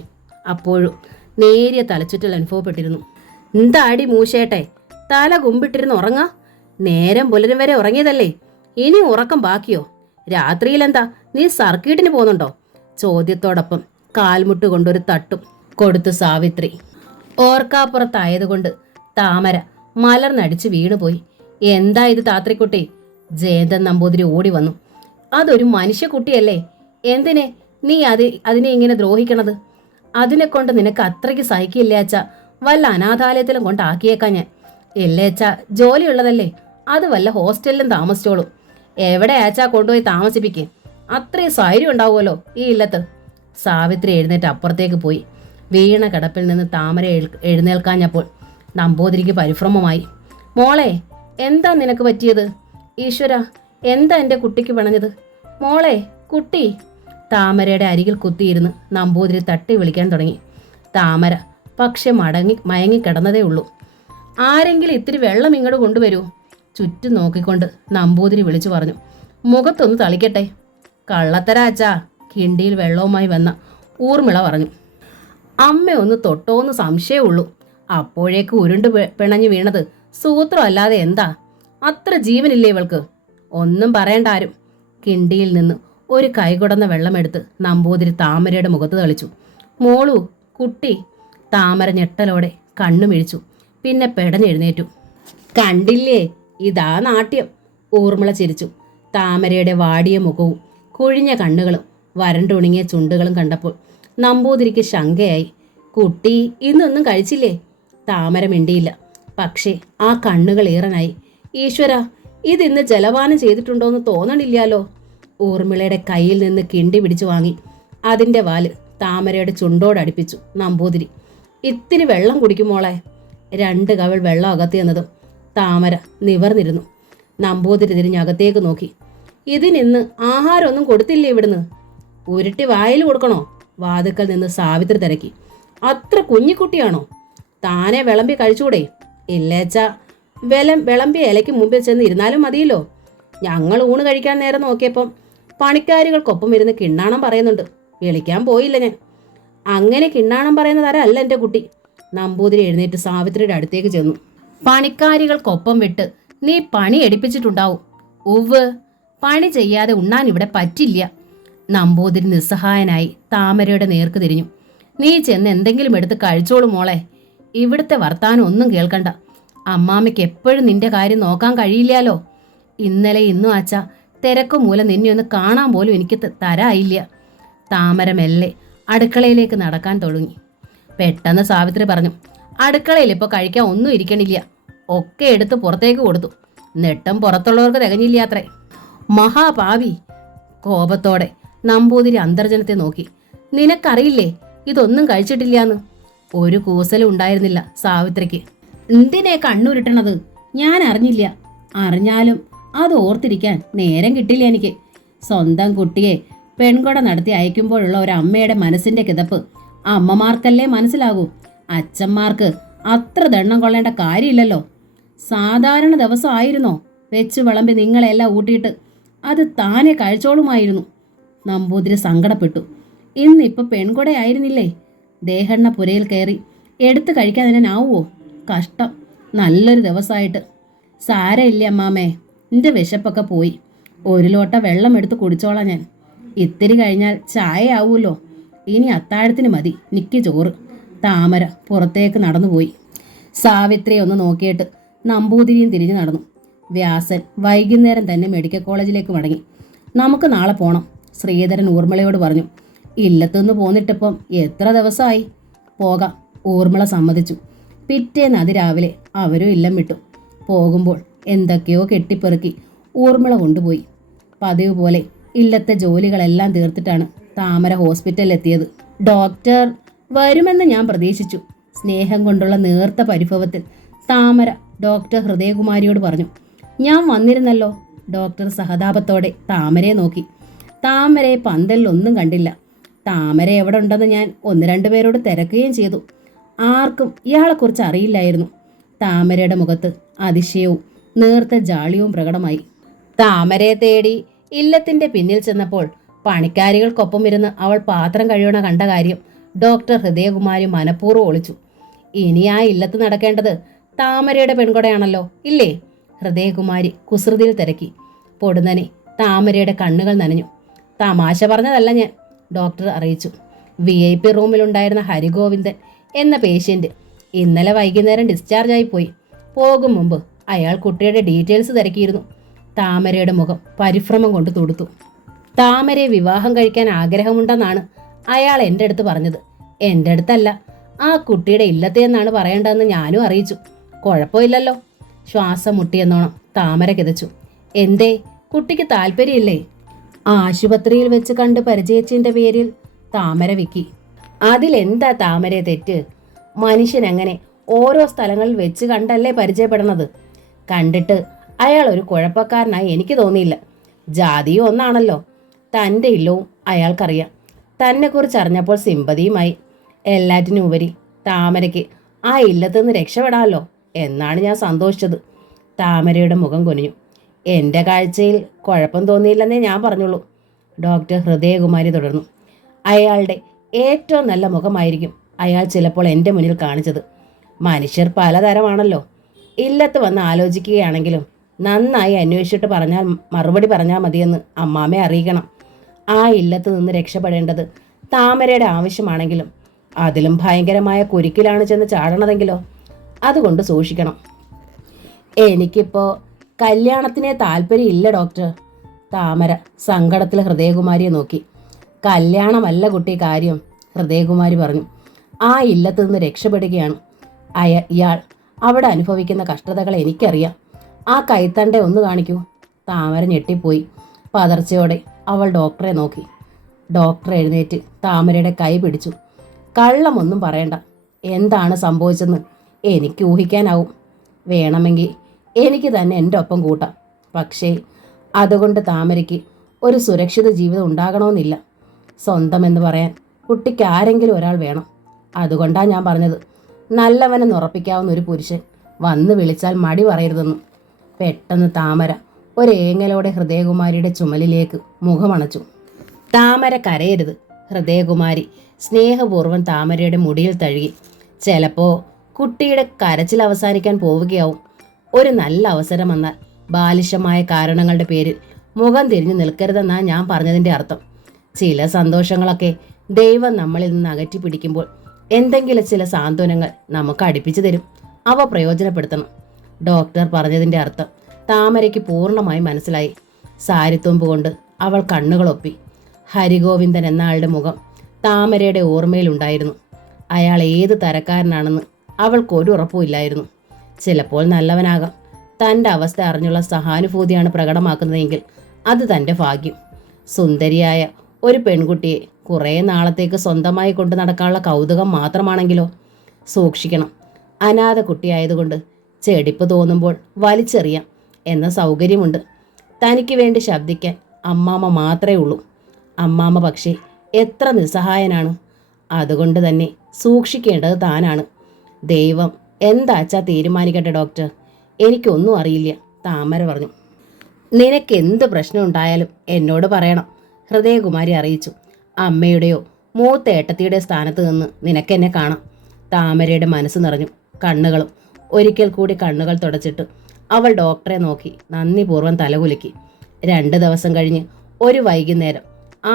അപ്പോഴും നേരിയ തലച്ചുറ്റൽ അനുഭവപ്പെട്ടിരുന്നു. എന്താടി മൂശേട്ടെ, തല കുമ്പിട്ടിരുന്ന് ഉറങ്ങാ? നേരം പുലരും വരെ ഉറങ്ങിയതല്ലേ, ഇനി ഉറക്കം ബാക്കിയോ? രാത്രിയിലെന്താ നീ സർക്കീട്ടിന് പോകുന്നുണ്ടോ? ചോദ്യത്തോടൊപ്പം കാൽമുട്ട് കൊണ്ടൊരു തട്ടും കൊടുത്തു സാവിത്രി. ഓർക്കാപ്പുറത്തായതുകൊണ്ട് താമര മലർന്നടിച്ച് വീണുപോയി. എന്താ ഇത് താത്രിക്കുട്ടി? ജയന്തൻ നമ്പൂതിരി ഓടി വന്നു. അതൊരു മനുഷ്യക്കുട്ടിയല്ലേ, എന്തിനെ നീ അതിനെ ഇങ്ങനെ ദ്രോഹിക്കണത്? അതിനെ കൊണ്ട് നിനക്ക് അത്രയ്ക്ക് സഹിക്കില്ലേ അച്ഛാ? വല്ല അനാഥാലയത്തിലും കൊണ്ടാക്കിയേക്കാൻ ഞാൻ. ഇല്ലേ അച്ഛാ, ജോലിയുള്ളതല്ലേ, അത് വല്ല ഹോസ്റ്റലിലും താമസിച്ചോളും. എവിടെ അച്ഛാ കൊണ്ടുപോയി താമസിപ്പിക്കേ? അത്രയും സൈര്യം ഉണ്ടാവുമല്ലോ ഈ ഇല്ലത്ത്. സാവിത്രി എഴുന്നേറ്റ് അപ്പുറത്തേക്ക് പോയി. വീണ കിടപ്പിൽ നിന്ന് താമര എഴുന്നേൽക്കാഞ്ഞപ്പോൾ നമ്പൂതിരിക്ക് പരിഭ്രമമായി. മോളെ, എന്താ നിനക്ക് പറ്റിയത്? ഈശ്വര, എന്താ എൻ്റെ കുട്ടിക്ക് പിണഞ്ഞത്? മോളെ, കുട്ടി. താമരയുടെ അരികിൽ കുത്തിയിരുന്ന് നമ്പൂതിരി തട്ടി വിളിക്കാൻ തുടങ്ങി. താമര പക്ഷെ മയങ്ങിക്കിടന്നതേ ഉള്ളൂ. ആരെങ്കിലും ഇത്തിരി വെള്ളം ഇങ്ങോട്ട് കൊണ്ടുവരൂ. ചുറ്റും നോക്കിക്കൊണ്ട് നമ്പൂതിരി വിളിച്ചു പറഞ്ഞു. മുഖത്തൊന്ന് തളിക്കട്ടെ. കള്ളത്തരാച്ചാ, കിണ്ടിയിൽ വെള്ളവുമായി വന്ന ഊർമിള പറഞ്ഞു. അമ്മ ഒന്ന് തൊട്ടോന്ന് സംശയമുള്ളൂ. അപ്പോഴേക്ക് ഉരുണ്ട് പിണഞ്ഞു വീണത് സൂത്രം അല്ലാതെ എന്താ? അത്ര ജീവനില്ലേ ഇവൾക്ക്? ഒന്നും പറയണ്ട ആരും. കിണ്ടിയിൽ നിന്ന് ഒരു കൈകുടന്ന വെള്ളമെടുത്ത് നമ്പൂതിരി താമരയുടെ മുഖത്ത് തളിച്ചു. മോളു, കുട്ടി. താമര ഞെട്ടലോടെ കണ്ണുമിഴിച്ചു. പിന്നെ പെടഞ്ഞെഴുന്നേറ്റു. കണ്ടില്ലേ, ഇതാ നാട്യം. ഊർമിള ചിരിച്ചു. താമരയുടെ വാടിയ മുഖവും കുഴിഞ്ഞ കണ്ണുകളും വരണ്ടുണങ്ങിയ ചുണ്ടുകളും കണ്ടപ്പോൾ നമ്പൂതിരിക്ക് ശങ്കയായി. കുട്ടി ഇന്നൊന്നും കഴിച്ചില്ലേ? താമര മിണ്ടിയില്ല. പക്ഷേ ആ കണ്ണുകൾ ഈറനായി. ഈശ്വര, ഇതിന്ന് ജലപാനം ചെയ്തിട്ടുണ്ടോയെന്ന് തോന്നണില്ലാലോ. ഊർമിളയുടെ കയ്യിൽ നിന്ന് കിണ്ടി പിടിച്ചു വാങ്ങി അതിൻ്റെ വാല് താമരയുടെ ചുണ്ടോടടുപ്പിച്ചു നമ്പൂതിരി. ഇത്തിരി വെള്ളം കുടിക്കുമോളെ. 2 കവിൾ വെള്ളം അകത്ത് എന്നതും താമര നിവർന്നിരുന്നു. നമ്പൂതിരി തിരിഞ്ഞകത്തേക്ക് നോക്കി. ഇതിനിന്ന് ആഹാരമൊന്നും കൊടുത്തില്ലേ ഇവിടുന്ന്? ഉരുട്ടി വായിൽ കൊടുക്കണോ? വാതുക്കൽ നിന്ന് സാവിത്രി തിരക്കി. അത്ര കുഞ്ഞിക്കുട്ടിയാണോ? താനെ വിളമ്പി കഴിച്ചൂടെ? ഇല്ലേച്ചാ, വിളമ്പിയ ഇലയ്ക്ക് മുമ്പിൽ ചെന്ന് ഇരുന്നാലും മതിയല്ലോ. ഞങ്ങൾ ഊണ് കഴിക്കാൻ നേരം നോക്കിയപ്പം പണിക്കാരികൾക്കൊപ്പം ഇരുന്ന് കിണ്ണാണം പറയുന്നുണ്ട്. വിളിക്കാൻ പോയില്ല ഞാൻ. അങ്ങനെ കിണ്ണാണം പറയുന്ന തരമല്ല എൻ്റെ കുട്ടി. നമ്പൂതിരി എഴുന്നേറ്റ് സാവിത്രിയുടെ അടുത്തേക്ക് ചെന്നു. പണിക്കാരികൾക്കൊപ്പം വിട്ട് നീ പണി എടുപ്പിച്ചിട്ടുണ്ടാവും. ഉവ്, പണി ചെയ്യാതെ ഉണ്ണാൻ ഇവിടെ പറ്റില്ല. നമ്പൂതിരി നിസ്സഹായനായി താമരയുടെ നേർക്ക് തിരിഞ്ഞു. നീ ചെന്ന് എന്തെങ്കിലും എടുത്ത് കഴിച്ചോളൂ മോളെ. ഇവിടുത്തെ വർത്താനം ഒന്നും കേൾക്കണ്ട. അമ്മാമ്മയ്ക്ക് എപ്പോഴും നിന്റെ കാര്യം നോക്കാൻ കഴിയില്ലാലോ. ഇന്നലെ ഇന്നും അച്ഛ തിരക്കു മൂലം നിന്നെ ഒന്ന് കാണാൻ പോലും എനിക്ക് തരായില്ല. താമര മെല്ലെ അടുക്കളയിലേക്ക് നടക്കാൻ തുടങ്ങി. പെട്ടെന്ന് സാവിത്രി പറഞ്ഞു. അടുക്കളയിൽ ഇപ്പോൾ കഴിക്കാൻ ഒന്നും ഇരിക്കണില്ല. ഒക്കെ എടുത്ത് പുറത്തേക്ക് കൊടുത്തു. നെട്ടം പുറത്തുള്ളവർക്ക് തികഞ്ഞില്ലാത്രേ. മഹാപാവി. കോപത്തോടെ നമ്പൂതിരി അന്തർജനത്തെ നോക്കി. നിനക്കറിയില്ലേ ഇതൊന്നും കഴിച്ചിട്ടില്ലാന്ന്? ഒരു കൂസലും ഉണ്ടായിരുന്നില്ല സാവിത്രിക്ക്. എന്തിനെ കണ്ണുരുട്ടണത്? ഞാൻ അറിഞ്ഞില്ല. അറിഞ്ഞാലും അത് ഓർത്തിരിക്കാൻ നേരം കിട്ടില്ല എനിക്ക്. സ്വന്തം കുട്ടിയെ പെൺകൊട നടത്തി അയക്കുമ്പോഴുള്ള ഒരു അമ്മയുടെ മനസ്സിന്റെ കിതപ്പ് അമ്മമാർക്കല്ലേ മനസ്സിലാകൂ. അച്ഛന്മാർക്ക് അത്ര ദണ്ണം കൊള്ളേണ്ട കാര്യമില്ലല്ലോ. സാധാരണ ദിവസമായിരുന്നോ വെച്ച് വിളമ്പി നിങ്ങളെല്ലാം ഊട്ടിയിട്ട് അത് താനെ കഴിച്ചോളുമായിരുന്നു. നമ്പൂതിരി സങ്കടപ്പെട്ടു. ഇന്നിപ്പോൾ പെൺകൊടയായിരുന്നില്ലേ? ദേഹണ്ണ പുരയിൽ കയറി എടുത്ത് കഴിക്കാൻ അതിനാവുമോ? കഷ്ടം. നല്ലൊരു ദിവസമായിട്ട്. സാരമില്ല അമ്മാമേ, എൻ്റെ വിശപ്പൊക്കെ പോയി. 1 ലോട്ട വെള്ളം എടുത്ത് കുടിച്ചോളാം ഞാൻ. ഇത്തിരി കഴിഞ്ഞാൽ ചായ ആവുമല്ലോ. ഇനി അത്താഴത്തിന് മതി നിക്ക് ചോറ്. താമര പുറത്തേക്ക് നടന്നുപോയി. സാവിത്രിയെ ഒന്ന് നോക്കിയിട്ട് നമ്പൂതിരിയും തിരിഞ്ഞു നടന്നു. വ്യാസൻ വൈകുന്നേരം തന്നെ മെഡിക്കൽ കോളേജിലേക്ക് മടങ്ങി. നമുക്ക് നാളെ പോണം, ശ്രീധരൻ ഊർമിളയോട് പറഞ്ഞു. ഇല്ലത്തുനിന്ന് പോന്നിട്ടിപ്പം എത്ര ദിവസമായി? പോകാം, ഊർമിള സമ്മതിച്ചു. പിറ്റേന്ന് അതിരാവിലെ അവരും ഇല്ലം വിട്ടു. പോകുമ്പോൾ എന്തൊക്കെയോ കെട്ടിപ്പെറുക്കി ഊർമിള കൊണ്ടുപോയി. പതിവ് പോലെ ഇല്ലത്തെ ജോലികളെല്ലാം തീർത്തിട്ടാണ് താമര ഹോസ്പിറ്റലിലെത്തിയത്. ഡോക്ടർ വരുമെന്ന് ഞാൻ പ്രതീക്ഷിച്ചു. സ്നേഹം കൊണ്ടുള്ള നേർത്ത പരിഭവത്തിൽ താമര ഡോക്ടർ ഹൃദയകുമാരിയോട് പറഞ്ഞു. ഞാൻ വന്നിരുന്നല്ലോ. ഡോക്ടർ സഹതാപത്തോടെ താമരയെ നോക്കി. താമരയെ പന്തലിലൊന്നും കണ്ടില്ല. താമര എവിടെ ഉണ്ടെന്ന് ഞാൻ 1-2 പേരോട് തിരക്കുകയും ചെയ്തു. ആർക്കും ഇയാളെക്കുറിച്ച് അറിയില്ലായിരുന്നു. താമരയുടെ മുഖത്ത് അതിശയവും നേർത്ത ജാളിയവും പ്രകടമായി. താമരയെ തേടി ഇല്ലത്തിന്റെ പിന്നിൽ ചെന്നപ്പോൾ പണിക്കാരികൾക്കൊപ്പം ഇരുന്ന് അവൾ പാത്രം കഴിയണ കണ്ട കാര്യം ഡോക്ടർ ഹൃദയകുമാരി മനഃപൂർവ്വം ഒളിച്ചു. ഇനി ആ ഇല്ലത്ത് നടക്കേണ്ടത് താമരയുടെ പെൺകൊടയാണല്ലോ, ഇല്ലേ? ഹൃദയകുമാരി കുസൃതിയിൽ തിരക്കി. പൊടുന്നനെ താമരയുടെ കണ്ണുകൾ നനഞ്ഞു. തമാശ പറഞ്ഞതല്ല ഞാൻ, ഡോക്ടർ അറിയിച്ചു. VIP റൂമിലുണ്ടായിരുന്ന ഹരിഗോവിന്ദൻ എന്ന പേഷ്യൻ്റ് ഇന്നലെ വൈകുന്നേരം ഡിസ്ചാർജ് ആയിപ്പോയി. പോകും മുമ്പ് അയാൾ കുട്ടിയുടെ ഡീറ്റെയിൽസ് തിരക്കിയിരുന്നു. താമരയുടെ മുഖം പരിഭ്രമം കൊണ്ട് തുടുത്തു. താമരയെ വിവാഹം കഴിക്കാൻ ആഗ്രഹമുണ്ടെന്നാണ് അയാൾ എൻ്റെ അടുത്ത് പറഞ്ഞത്. എൻ്റെ അടുത്തല്ല, ആ കുട്ടിയുടെ ഇല്ലത്തെ എന്നാണ് പറയേണ്ടതെന്ന് ഞാനും അറിയിച്ചു. കുഴപ്പമില്ലല്ലോ. ശ്വാസം മുട്ടിയെന്നോണം താമര കിതച്ചു. എന്തേ, കുട്ടിക്ക് താല്പര്യമില്ലേ? ആശുപത്രിയിൽ വെച്ച് കണ്ട് പരിചയിച്ചതിൻ്റെ പേരിൽ താമര വിക്കി. അതിലെന്താ താമരയെ തെറ്റ്? മനുഷ്യനങ്ങനെ ഓരോ സ്ഥലങ്ങളിൽ വെച്ച് കണ്ടല്ലേ പരിചയപ്പെടണത്. കണ്ടിട്ട് അയാൾ ഒരു കുഴപ്പക്കാരനായി എനിക്ക് തോന്നിയില്ല. ജാതിയും ഒന്നാണല്ലോ. തൻ്റെ ഇല്ലവും അയാൾക്കറിയാം. തന്നെക്കുറിച്ച് അറിഞ്ഞപ്പോൾ സിമ്പതിയുമായി. എല്ലാറ്റിനും ഉപരി താമരയ്ക്ക് ആ ഇല്ലത്തുനിന്ന് രക്ഷപ്പെടാമല്ലോ എന്നാണ് ഞാൻ സന്തോഷിച്ചത്. താമരയുടെ മുഖം കുനിഞ്ഞു. എൻ്റെ കാഴ്ചയിൽ കുഴപ്പം തോന്നിയില്ലെന്നേ ഞാൻ പറഞ്ഞുള്ളൂ. ഡോക്ടർ ഹൃദയകുമാരി തുടർന്നു. അയാളുടെ ഏറ്റവും നല്ല മുഖമായിരിക്കും അയാൾ ചിലപ്പോൾ എൻ്റെ മുന്നിൽ കാണിച്ചത്. മനുഷ്യർ പലതരമാണല്ലോ. ഇല്ലത്ത് വന്ന് ആലോചിക്കുകയാണെങ്കിലും നന്നായി അന്വേഷിച്ചിട്ട് മറുപടി പറഞ്ഞാൽ മതിയെന്ന് അമ്മാമ്മയെ അറിയിക്കണം. ആ ഇല്ലത്ത് നിന്ന് രക്ഷപ്പെടേണ്ടത് താമരയുടെ ആവശ്യമാണെങ്കിലും അതിലും ഭയങ്കരമായ കുരുക്കിലാണ് ചെന്ന് ചാടണതെങ്കിലോ, അതുകൊണ്ട് സൂക്ഷിക്കണം. എനിക്കിപ്പോൾ കല്യാണത്തിനെ താല്പര്യമില്ല ഡോക്ടർ. താമര സങ്കടത്തിൽ ഹൃദയകുമാരിയെ നോക്കി. കല്യാണമല്ല കുട്ടി കാര്യം, ഹൃദയകുമാരി പറഞ്ഞു. ആ ഇല്ലത്ത് നിന്ന് രക്ഷപ്പെടുകയാണ്. ഇയാൾ അവിടെ അനുഭവിക്കുന്ന കഷ്ടതകൾ എനിക്കറിയാം. ആ കൈത്തണ്ട ഒന്ന് കാണിക്കൂ. താമര ഞെട്ടിപ്പോയി. പതർച്ചയോടെ അവൾ ഡോക്ടറെ നോക്കി. ഡോക്ടർ എഴുന്നേറ്റ് താമരയുടെ കൈ പിടിച്ചു. കള്ളമൊന്നും പറയണ്ട. എന്താണ് സംഭവിച്ചെന്ന് എനിക്ക് ഊഹിക്കാനാവും. വേണമെങ്കിൽ എനിക്ക് തന്നെ എൻ്റെ ഒപ്പം കൂട്ടാം. പക്ഷേ അതുകൊണ്ട് താമരയ്ക്ക് ഒരു സുരക്ഷിത ജീവിതം ഉണ്ടാകണമെന്നില്ല. സ്വന്തമെന്ന് പറയാൻ കുട്ടിക്ക് ആരെങ്കിലും ഒരാൾ വേണം. അതുകൊണ്ടാണ് ഞാൻ പറഞ്ഞത്, നല്ലവനെന്ന് ഉറപ്പിക്കാവുന്ന ഒരു പുരുഷൻ വന്ന് വിളിച്ചാൽ മടി പറയരുതെന്ന്. പെട്ടെന്ന് താമര ഒരേങ്ങലോടെ ഹൃദയകുമാരിയുടെ ചുമലിലേക്ക് മുഖമണച്ചു. താമര കരയരുത്. ഹൃദയകുമാരി സ്നേഹപൂർവ്വം താമരയുടെ മുടിയിൽ തഴുകി. ചിലപ്പോൾ കുട്ടിയുടെ കരച്ചിൽ അവസാനിക്കാൻ പോവുകയാവും. ഒരു നല്ല അവസരം വന്നാൽ ബാലിശമായ കാരണങ്ങളുടെ പേരിൽ മുഖം തിരിഞ്ഞു നിൽക്കരുതെന്നാണ് ഞാൻ പറഞ്ഞതിൻ്റെ അർത്ഥം. ചില സന്തോഷങ്ങളൊക്കെ ദൈവം നമ്മളിൽ നിന്ന് അകറ്റി പിടിക്കുമ്പോൾ എന്തെങ്കിലും ചില സാന്ത്വനങ്ങൾ നമുക്ക് അടുപ്പിച്ചു തരും. അവ പ്രയോജനപ്പെടുത്തണം. ഡോക്ടർ പറഞ്ഞതിൻ്റെ അർത്ഥം താമരയ്ക്ക് പൂർണ്ണമായി മനസ്സിലായി. സാരിത്തുമ്പ് കൊണ്ട് അവൾ കണ്ണുകളൊപ്പി. ഹരിഗോവിന്ദൻ എന്ന ആളുടെ മുഖം താമരയുടെ ഓർമ്മയിലുണ്ടായിരുന്നു. അയാൾ ഏത് തരക്കാരനാണെന്ന് അവൾക്കൊരു ഉറപ്പുമില്ലായിരുന്നു. ചിലപ്പോൾ നല്ലവനാകാം. തൻ്റെ അവസ്ഥ അറിഞ്ഞുള്ള സഹാനുഭൂതിയാണ് പ്രകടമാക്കുന്നതെങ്കിൽ അത് തൻ്റെ ഭാഗ്യം. സുന്ദരിയായ ഒരു പെൺകുട്ടിയെ കുറേ നാളത്തേക്ക് സ്വന്തമായി കൊണ്ടു നടക്കാനുള്ള കൗതുകം മാത്രമാണെങ്കിലോ? സൂക്ഷിക്കണം. അനാഥ കുട്ടിയായതുകൊണ്ട് ചെടിപ്പ് തോന്നുമ്പോൾ വലിച്ചെറിയാം എന്ന സൗകര്യമുണ്ട്. തനിക്ക് വേണ്ടി ശബ്ദിക്കാൻ അമ്മാമ്മ മാത്രമേ ഉള്ളൂ. അമ്മാമ്മ പക്ഷേ എത്ര നിസ്സഹായനാണ്. അതുകൊണ്ട് തന്നെ സൂക്ഷിക്കേണ്ടത് താനാണ്. ദൈവം എന്താച്ചാ തീരുമാനിക്കട്ടെ ഡോക്ടർ. എനിക്കൊന്നും അറിയില്ല, താമര പറഞ്ഞു. നിനക്ക് എന്ത് പ്രശ്നം ഉണ്ടായാലും എന്നോട് പറയണം, ഹൃദയകുമാരി അറിയിച്ചു. അമ്മയുടെയോ മൂത്ത ഏട്ടത്തിയുടെ സ്ഥാനത്ത് നിന്ന് നിനക്കെന്നെ കാണാം. താമരയുടെ മനസ്സ് നിറഞ്ഞു. കണ്ണുകളും ഒരിക്കൽ കൂടി കണ്ണുകൾ തുടച്ചിട്ട് അവൾ ഡോക്ടറെ നോക്കി നന്ദിപൂർവ്വം തലകുലുക്കി. 2 ദിവസം കഴിഞ്ഞ് ഒരു വൈകുന്നേരം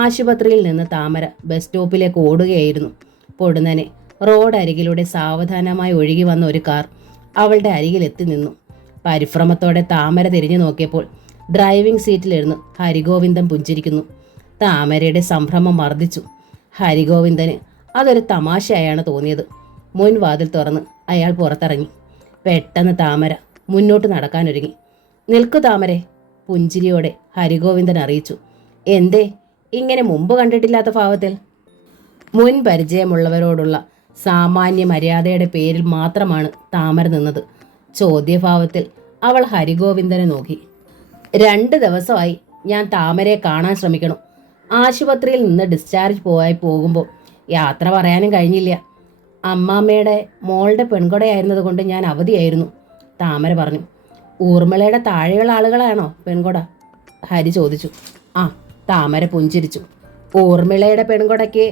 ആശുപത്രിയിൽ നിന്ന് താമര ബസ് സ്റ്റോപ്പിലേക്ക് ഓടുകയായിരുന്നു. പൊടുന്നനെ റോഡ് അരികിലൂടെ സാവധാനമായി ഒഴുകി വന്ന ഒരു കാർ അവളുടെ അരികിലെത്തി നിന്നു. പരിഭ്രമത്തോടെ താമര തിരിഞ്ഞു നോക്കിയപ്പോൾ ഡ്രൈവിംഗ് സീറ്റിലിരുന്ന് ഹരിഗോവിന്ദൻ പുഞ്ചിരിക്കുന്നു. താമരയുടെ സംഭ്രമം വർദ്ധിച്ചു. ഹരിഗോവിന്ദന് അതൊരു തമാശയായാണ് തോന്നിയത്. മുൻവാതിൽ തുറന്ന് അയാൾ പുറത്തിറങ്ങി. പെട്ടെന്ന് താമര മുന്നോട്ട് നടക്കാനൊരുങ്ങി. നിൽക്കു താമരെ, പുഞ്ചിരിയോടെ ഹരിഗോവിന്ദൻ അറിയിച്ചു. എന്തേ ഇങ്ങനെ മുമ്പ് കണ്ടിട്ടില്ലാത്ത ഭാവത്തിൽ? മുൻ പരിചയമുള്ളവരോടുള്ള സാമാന്യ മര്യാദയുടെ പേരിൽ മാത്രമാണ് താമര നിന്നത്. ചോദ്യഭാവത്തിൽ അവൾ ഹരിഗോവിന്ദനെ നോക്കി. 2 ദിവസമായി ഞാൻ താമരയെ കാണാൻ ശ്രമിക്കണം. ആശുപത്രിയിൽ നിന്ന് ഡിസ്ചാർജ് പോകുമ്പോൾ യാത്ര പറയാനും കഴിഞ്ഞില്ല. അമ്മാമ്മയുടെ മോളുടെ പെൺകൊടയായിരുന്നത് കൊണ്ട് ഞാൻ അവധിയായിരുന്നു, താമര പറഞ്ഞു. ഊർമിളയുടെ താഴെയുള്ള ആളുകളാണോ പെൺകൊട? ഹരി ചോദിച്ചു. ആ, താമര പുഞ്ചിരിച്ചു. ഊർമിളയുടെ പെൺകൊടയ്ക്ക്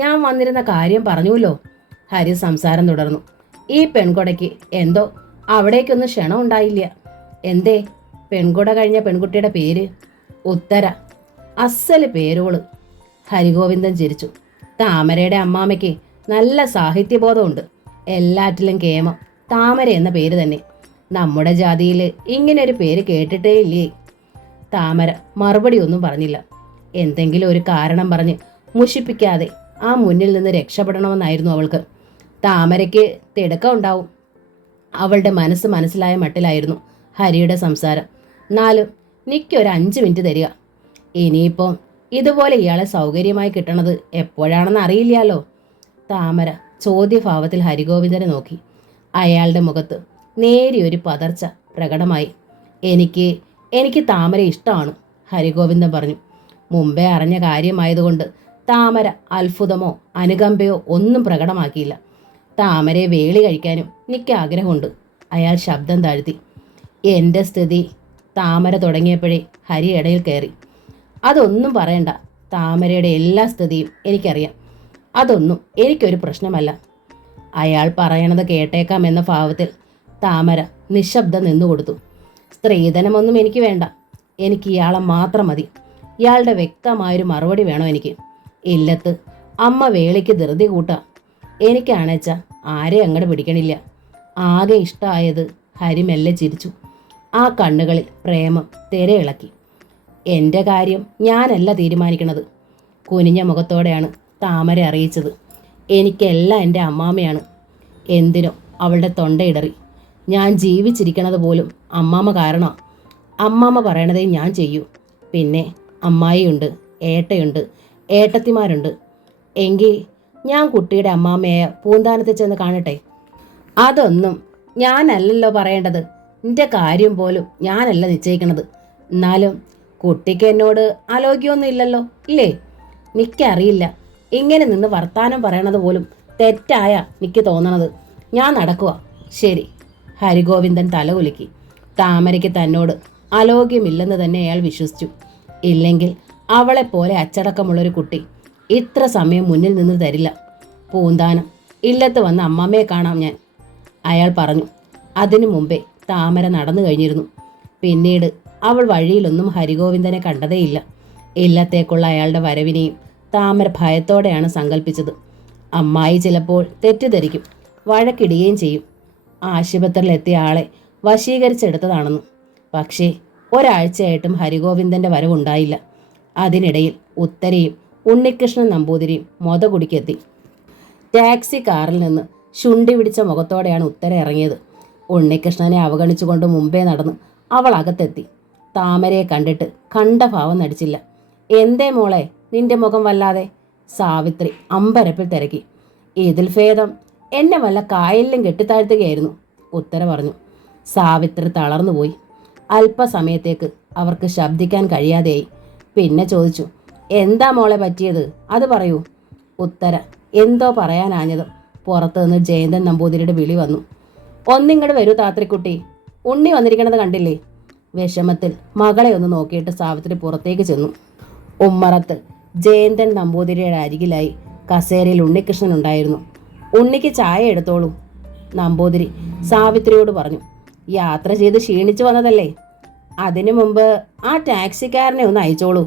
ഞാൻ വന്നിരുന്ന കാര്യം പറഞ്ഞുല്ലോ. ഹരി സംസാരം തുടർന്നു. ഈ പെൺകൊടയ്ക്ക് എന്തോ അവിടേക്കൊന്നും ക്ഷണം ഉണ്ടായില്ല. എന്തേ പെൺകൊട കഴിഞ്ഞ പെൺകുട്ടിയുടെ പേര്? ഉത്തര. അസ്സല് പേരോള്. ഹരിഗോവിന്ദൻ ചിരിച്ചു. താമരയുടെ അമ്മാമ്മയ്ക്ക് നല്ല സാഹിത്യബോധമുണ്ട്. എല്ലാറ്റിലും കേമം താമര എന്ന പേര് തന്നെ. നമ്മുടെ ജാതിയിൽ ഇങ്ങനൊരു പേര് കേട്ടിട്ടേ ഇല്ലേ? താമര മറുപടി ഒന്നും പറഞ്ഞില്ല. എന്തെങ്കിലും ഒരു കാരണം പറഞ്ഞ് മുഷിപ്പിക്കാതെ ആ മുന്നിൽ നിന്ന് രക്ഷപ്പെടണമെന്നായിരുന്നു അവൾക്ക്. താമരയ്ക്ക് തിടുക്കം ഉണ്ടാവും. അവളുടെ മനസ്സ് മനസ്സിലായ മട്ടിലായിരുന്നു ഹരിയുടെ സംസാരം. എന്നാലും നിക്കൊരു 5 മിനിറ്റ് തരിക. ഇനിയിപ്പം ഇതുപോലെ ഇയാളെ സൗകര്യമായി കിട്ടണത് എപ്പോഴാണെന്ന് അറിയില്ലല്ലോ. താമര ചോദ്യഭാവത്തിൽ ഹരിഗോവിന്ദനെ നോക്കി. അയാളുടെ മുഖത്ത് നേരിയൊരു പതർച്ച പ്രകടമായി. എനിക്ക് താമര ഇഷ്ടമാണ്, ഹരിഗോവിന്ദൻ പറഞ്ഞു. മുമ്പേ അറിഞ്ഞ കാര്യമായതുകൊണ്ട് താമര അത്ഭുതമോ അനുകമ്പയോ ഒന്നും പ്രകടമാക്കിയില്ല. താമരയെ വേളി കഴിക്കാനും എനിക്ക് ആഗ്രഹമുണ്ട്, അയാൾ ശബ്ദം താഴ്ത്തി. എൻ്റെ സ്ഥിതി താമര തുടങ്ങിയപ്പോഴേ ഹരി ഇടയിൽ കയറി. അതൊന്നും പറയണ്ട, താമരയുടെ എല്ലാ സ്ഥിതിയും എനിക്കറിയാം. അതൊന്നും എനിക്കൊരു പ്രശ്നമല്ല. അയാൾ പറയണത് കേട്ടേക്കാമെന്ന ഭാവത്തിൽ താമര നിശബ്ദം നിന്നുകൊടുത്തു. സ്ത്രീധനമൊന്നും എനിക്ക് വേണ്ട, എനിക്ക് ഇയാളെ മാത്രം മതി. ഇയാളുടെ വ്യക്തമായൊരു മറുപടി വേണം എനിക്ക്. ഇല്ലത്ത് അമ്മ വേളിക്ക് ധൃതി കൂട്ടാ. എനിക്കാണെച്ച ആരെ അങ്ങോട്ട് പിടിക്കണില്ല. ആകെ ഇഷ്ടമായത് ഹരി മെല്ലെ ചിരിച്ചു. ആ കണ്ണുകളിൽ പ്രേമം തിരയിളക്കി. എൻ്റെ കാര്യം ഞാനല്ല തീരുമാനിക്കണത്, കുനിഞ്ഞ മുഖത്തോടെയാണ് താമര അറിയിച്ചത്. എനിക്കെല്ലാം എൻ്റെ അമ്മാമ്മയാണ്. എന്തിനോ അവളുടെ തൊണ്ടയിടറി. ഞാൻ ജീവിച്ചിരിക്കണത് പോലും അമ്മാമ്മ കാരണമാണ്. അമ്മാമ്മ പറയണതേ ഞാൻ ചെയ്യൂ. പിന്നെ അമ്മായിയുണ്ട്, ഏട്ടയുണ്ട്, ഏട്ടത്തിമാരുണ്ട്. എങ്കിൽ ഞാൻ കുട്ടിയുടെ അമ്മാമ്മയായ പൂന്താനത്തിൽ ചെന്ന് കാണട്ടെ. അതൊന്നും ഞാനല്ലല്ലോ പറയേണ്ടത്. എൻ്റെ കാര്യം പോലും ഞാനല്ല നിശ്ചയിക്കണത്. എന്നാലും കുട്ടിക്ക് എന്നോട് ആലോക്യമൊന്നും ഇല്ലല്ലോ, ഇല്ലേ? എനിക്കറിയില്ല, ഇങ്ങനെ നിന്ന് വർത്താനം പറയണത് പോലും തെറ്റായ എനിക്ക് തോന്നണത്. ഞാൻ നടക്കുക. ശരി, ഹരിഗോവിന്ദൻ തലകുലുക്കി. താമരയ്ക്ക് തന്നോട് ആലോക്യമില്ലെന്ന് തന്നെ അയാൾ വിശ്വസിച്ചു. ഇല്ലെങ്കിൽ അവളെപ്പോലെ അച്ചടക്കമുള്ളൊരു കുട്ടി ഇത്ര സമയം മുന്നിൽ നിന്ന് തരില്ല. പൂന്താനം ഇല്ലത്ത് വന്ന് അമ്മാമ്മയെ കാണാം ഞാൻ, അയാൾ പറഞ്ഞു. അതിനു മുമ്പേ താമര നടന്നു കഴിഞ്ഞിരുന്നു. പിന്നീട് അവൾ വഴിയിലൊന്നും ഹരിഗോവിന്ദനെ കണ്ടതേയില്ല. ഇല്ലത്തേക്കുള്ള അയാളുടെ വരവിനെയും താമര ഭയത്തോടെയാണ് സങ്കല്പിച്ചത്. അമ്മായി ചിലപ്പോൾ തെറ്റിദ്ധരിക്കും, വഴക്കിടുകയും ചെയ്യും. ആശുപത്രിയിലെത്തിയ ആളെ വശീകരിച്ചെടുത്തതാണെന്ന്. പക്ഷേ ഒരാഴ്ചയായിട്ടും ഹരിഗോവിന്ദൻ്റെ വരവുണ്ടായില്ല. അതിനിടയിൽ ഉത്തരയും ഉണ്ണികൃഷ്ണൻ നമ്പൂതിരിയും മൊതകുടിക്കെത്തി. ടാക്സി കാറിൽ നിന്ന് ശുണ്ടി പിടിച്ച മുഖത്തോടെയാണ് ഉത്തര ഇറങ്ങിയത്. ഉണ്ണികൃഷ്ണനെ അവഗണിച്ചുകൊണ്ട് മുമ്പേ നടന്ന് അവൾ അകത്തെത്തി. താമരയെ കണ്ടിട്ട് കണ്ട ഭാവം നടിച്ചില്ല. എന്തേ മോളെ നിന്റെ മുഖം വല്ലാതെ? സാവിത്രി അമ്പരപ്പിൽ തിരക്കി. ഇതിൽ ഭേദം എന്നെ വല്ല കായലിലും കെട്ടിത്താഴ്ത്തുകയായിരുന്നു, ഉത്തര പറഞ്ഞു. സാവിത്രി തളർന്നുപോയി. അല്പസമയത്തേക്ക് അവർക്ക് ശബ്ദിക്കാൻ കഴിയാതെയായി. പിന്നെ ചോദിച്ചു, എന്താ മോളെ പറ്റിയത്? അത് പറയൂ. ഉത്തര എന്തോ പറയാനാഞ്ഞതും പുറത്തുനിന്ന് ജയന്തൻ നമ്പൂതിരിയുടെ വിളി വന്നു. ഒന്നിങ്ങോട്ട് വരൂ താത്രിക്കുട്ടി, ഉണ്ണി വന്നിരിക്കണത് കണ്ടില്ലേ? വിഷമത്തിൽ മകളെ ഒന്ന് നോക്കിയിട്ട് സാവിത്രി പുറത്തേക്ക് ചെന്നു. ഉമ്മറത്ത് ജയന്തൻ നമ്പൂതിരിയുടെ അരികിലായി കസേരയിൽ ഉണ്ണികൃഷ്ണൻ ഉണ്ടായിരുന്നു. ഉണ്ണിക്ക് ചായ എടുത്തോളൂ, നമ്പൂതിരി സാവിത്രിയോട് പറഞ്ഞു. യാത്ര ചെയ്ത് ക്ഷീണിച്ചു വന്നതല്ലേ, അതിനു മുമ്പ് ആ ടാക്സിക്കാരനെ ഒന്ന് അയച്ചോളൂ.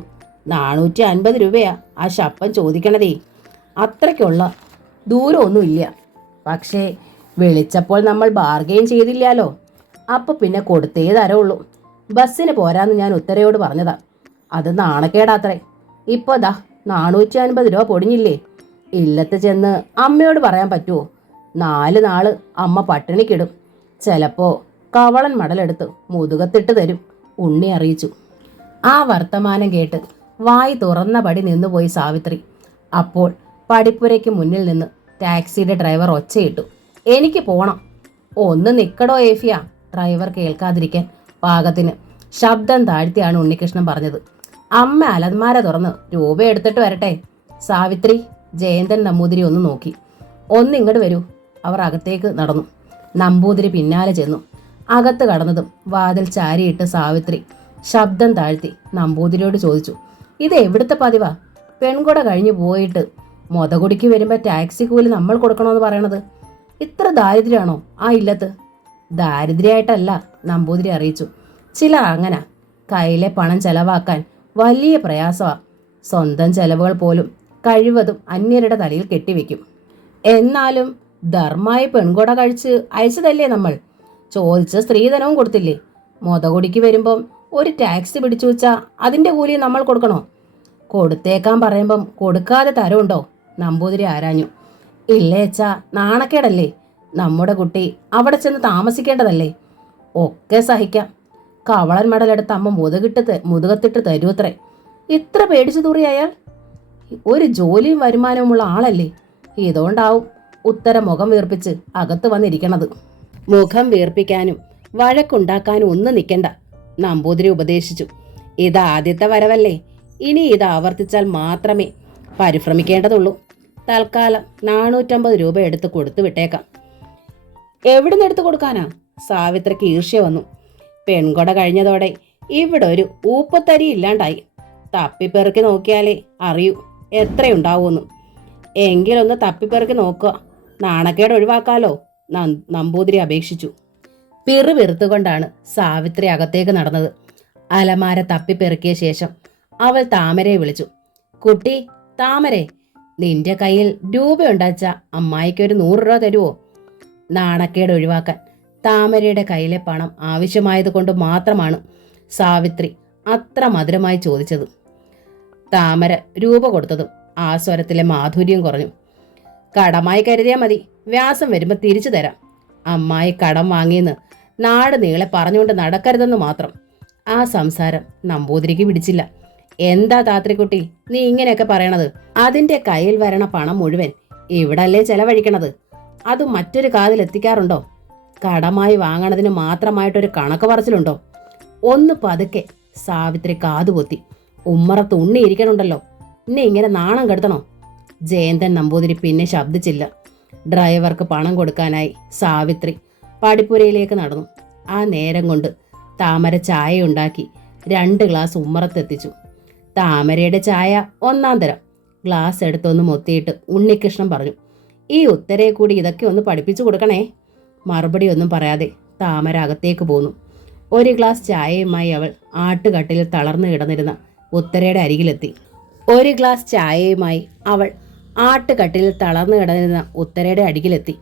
450 രൂപയാ ആ ശപ്പൻ ചോദിക്കണതേ. അത്രയ്ക്കുള്ള ദൂരമൊന്നുമില്ല. പക്ഷേ വിളിച്ചപ്പോൾ നമ്മൾ ബാർഗെയിൻ ചെയ്തില്ലാലോ. അപ്പം പിന്നെ കൊടുത്തേ തരവുള്ളൂ. ബസ്സിന് പോരാന്ന് ഞാൻ ഉത്തരയോട് പറഞ്ഞതാ. അത് നാണക്കേടാത്രേ. ഇപ്പോൾ ദാ 450 രൂപ പൊടിഞ്ഞില്ലേ. ഇല്ലത്ത് ചെന്ന് അമ്മയോട് പറയാൻ പറ്റുമോ? 4 നാള് അമ്മ പട്ടിണിക്കിടും. ചിലപ്പോൾ കവളൻ മടലെടുത്ത് മുതുകത്തിട്ട് തരും, ഉണ്ണി അറിയിച്ചു. ആ വർത്തമാനം കേട്ട് വായി തുറന്ന പടി നിന്നുപോയി സാവിത്രി. അപ്പോൾ പടിപ്പുരയ്ക്ക് മുന്നിൽ നിന്ന് ടാക്സിയുടെ ഡ്രൈവർ ഒച്ചയിട്ടു, എനിക്ക് പോണം. ഒന്ന് നിക്കടോ ഏഫിയ, ഡ്രൈവർ കേൾക്കാതിരിക്കാൻ പാകത്തിന് ശബ്ദം താഴ്ത്തിയാണ് ഉണ്ണികൃഷ്ണൻ പറഞ്ഞത്. അമ്മ അലമാര തുറന്ന് രൂപ എടുത്തിട്ട് വരട്ടെ. സാവിത്രി ജയന്തൻ നമ്പൂതിരി ഒന്ന് നോക്കി. ഒന്നിങ്ങോട്ട് വരൂ. അവർ അകത്തേക്ക് നടന്നു. നമ്പൂതിരി പിന്നാലെ ചെന്നു. അകത്ത് കടന്നതും വാതിൽ ചാരിയിട്ട് സാവിത്രി ശബ്ദം താഴ്ത്തി നമ്പൂതിരിയോട് ചോദിച്ചു, ഇത് എവിടുത്തെ പതിവാ? പെൺകുട കഴിഞ്ഞു പോയിട്ട് മൊതകുടിക്ക് വരുമ്പോൾ ടാക്സി കൂലി നമ്മൾ കൊടുക്കണമെന്ന് പറയണത്. ഇത്ര ദാരിദ്ര്യമാണോ ആ ഇല്ലത്ത്? ദാരിദ്ര്യമായിട്ടല്ല, നമ്പൂതിരി അറിയിച്ചു. ചിലർ അങ്ങനെ കയ്യിലെ പണം ചെലവാക്കാൻ വലിയ പ്രയാസമാണ്. സ്വന്തം ചെലവുകൾ പോലും കഴിവതും അന്യരുടെ തലയിൽ കെട്ടിവെക്കും. എന്നാലും ധർമ്മായി പെൺകുട കഴിച്ച് അയച്ചതല്ലേ നമ്മൾ. ചോദിച്ച സ്ത്രീധനവും കൊടുത്തില്ലേ. മൊതകുടിക്ക് വരുമ്പം ഒരു ടാക്സി പിടിച്ചു വെച്ചാൽ അതിൻ്റെ കൂലി നമ്മൾ കൊടുക്കണോ? കൊടുത്തേക്കാൻ പറയുമ്പം കൊടുക്കാതെ തരമുണ്ടോ? നമ്പൂതിരി ആരാഞ്ഞു. ഇല്ലേ അച്ഛാ, നാണക്കേടല്ലേ? നമ്മുടെ കുട്ടി അവിടെ ചെന്ന് താമസിക്കേണ്ടതല്ലേ? ഒക്കെ സഹിക്കാം. കവളൻ മടലെടുത്ത് അമ്മ മുതുകത്തിട്ട് തരൂത്രേ. ഇത്ര പേടിച്ചു തൂറി അയാൾ. ഒരു ജോലിയും വരുമാനവുമുള്ള ആളല്ലേ? ഇതുകൊണ്ടാവും ഉത്തരം മുഖം വീർപ്പിച്ച് അകത്ത് വന്നിരിക്കണത്. മുഖം വീർപ്പിക്കാനും വഴക്കുണ്ടാക്കാനും ഒന്നും നിൽക്കണ്ട, നമ്പൂതിരി ഉപദേശിച്ചു. ഇത് ആദ്യത്തെ വരവല്ലേ, ഇനി ഇത് ആവർത്തിച്ചാൽ മാത്രമേ പരിഭ്രമിക്കേണ്ടതുള്ളൂ. തൽക്കാലം 450 രൂപ എടുത്ത് കൊടുത്തു വിട്ടേക്കാം. എവിടുന്ന് എടുത്തു കൊടുക്കാനാ? സാവിത്രിക്ക് ഈർഷ്യ വന്നു. പെൺകൊട കഴിഞ്ഞതോടെ ഇവിടെ ഒരു ഊപ്പത്തരി ഇല്ലാണ്ടായി. തപ്പിപ്പെറുക്കി നോക്കിയാലേ അറിയൂ എത്രയുണ്ടാവൂന്ന്. എങ്കിലൊന്ന് തപ്പിപ്പെറുക്കി നോക്കുക, നാണക്കേട് ഒഴിവാക്കാലോ, നമ്പൂതിരി അപേക്ഷിച്ചു. പിറുപിറുത്തുകൊണ്ടാണ് സാവിത്രി അകത്തേക്ക് നടന്നത്. അലമാര തപ്പിപ്പെറുക്കിയ ശേഷം അവൾ താമരയെ വിളിച്ചു. കുട്ടി താമരേ, നിന്റെ കയ്യിൽ രൂപയുണ്ടാച്ച അമ്മായിക്കൊരു 100 രൂപ തരുവോ? നാണക്കേട് ഒഴിവാക്കാൻ താമരയുടെ കയ്യിലെ പണം ആവശ്യമായതുകൊണ്ട് മാത്രമാണ് സാവിത്രി അത്ര മധുരമായി ചോദിച്ചത്. താമര രൂപ കൊടുത്തതും ആ സ്വരത്തിലെ മാധുര്യം കുറഞ്ഞു. കടമായി കരുതിയാൽ മതി, വ്യാസം വരുമ്പോൾ തിരിച്ചു തരാം. അമ്മായി കടം വാങ്ങിയെന്ന് നാട് നീളെ പറഞ്ഞുകൊണ്ട് നടക്കരുതെന്ന് മാത്രം. ആ സംസാരം നമ്പൂതിരിക്ക് പിടിച്ചില്ല. എന്താ താത്രിക്കുട്ടി നീ ഇങ്ങനെയൊക്കെ പറയണത്? അതിന്റെ കയ്യിൽ വരണ പണം മുഴുവൻ ഇവിടല്ലേ ചെലവഴിക്കണത്? അത് മറ്റൊരു കാതിൽ എത്തിക്കാറുണ്ടോ? കടമായി വാങ്ങണതിന് മാത്രമായിട്ടൊരു കണക്ക് പറച്ചിലുണ്ടോ? ഒന്ന് പതുക്കെ സാവിത്രി കാതുപൊത്തി. ഉമ്മറത്ത് ഉണ്ണിയിരിക്കണുണ്ടല്ലോ, ഇന്നെ ഇങ്ങനെ നാണം കെടുത്തണോ? ജയന്തൻ നമ്പൂതിരി പിന്നെ ശബ്ദിച്ചില്ല. ഡ്രൈവർക്ക് പണം കൊടുക്കാനായി സാവിത്രി പടിപ്പുരയിലേക്ക് നടന്നു. ആ നേരം കൊണ്ട് താമര ചായ ഉണ്ടാക്കി 2 ഗ്ലാസ് ഉമ്മറത്തെത്തിച്ചു. താമരയുടെ ചായ 1-ാം തരം. ഗ്ലാസ് എടുത്തൊന്ന് മൊത്തിയിട്ട് ഉണ്ണികൃഷ്ണൻ പറഞ്ഞു, ഈ ഉത്തരയെ കൂടി ഇതൊക്കെ ഒന്ന് പഠിപ്പിച്ചു കൊടുക്കണേ. മറുപടി ഒന്നും പറയാതെ താമര അകത്തേക്ക് പോന്നു. 1 ഗ്ലാസ് ചായയുമായി അവൾ ആട്ടുകട്ടിലിൽ തളർന്നു കിടന്നിരുന്ന ഉത്തരയുടെ അരികിലെത്തി. 1 ഗ്ലാസ് ചായയുമായി അവൾ ആട്ടുകട്ടിലിൽ തളർന്നു കിടന്നിരുന്ന ഉത്തരയുടെ അരികിലെത്തി.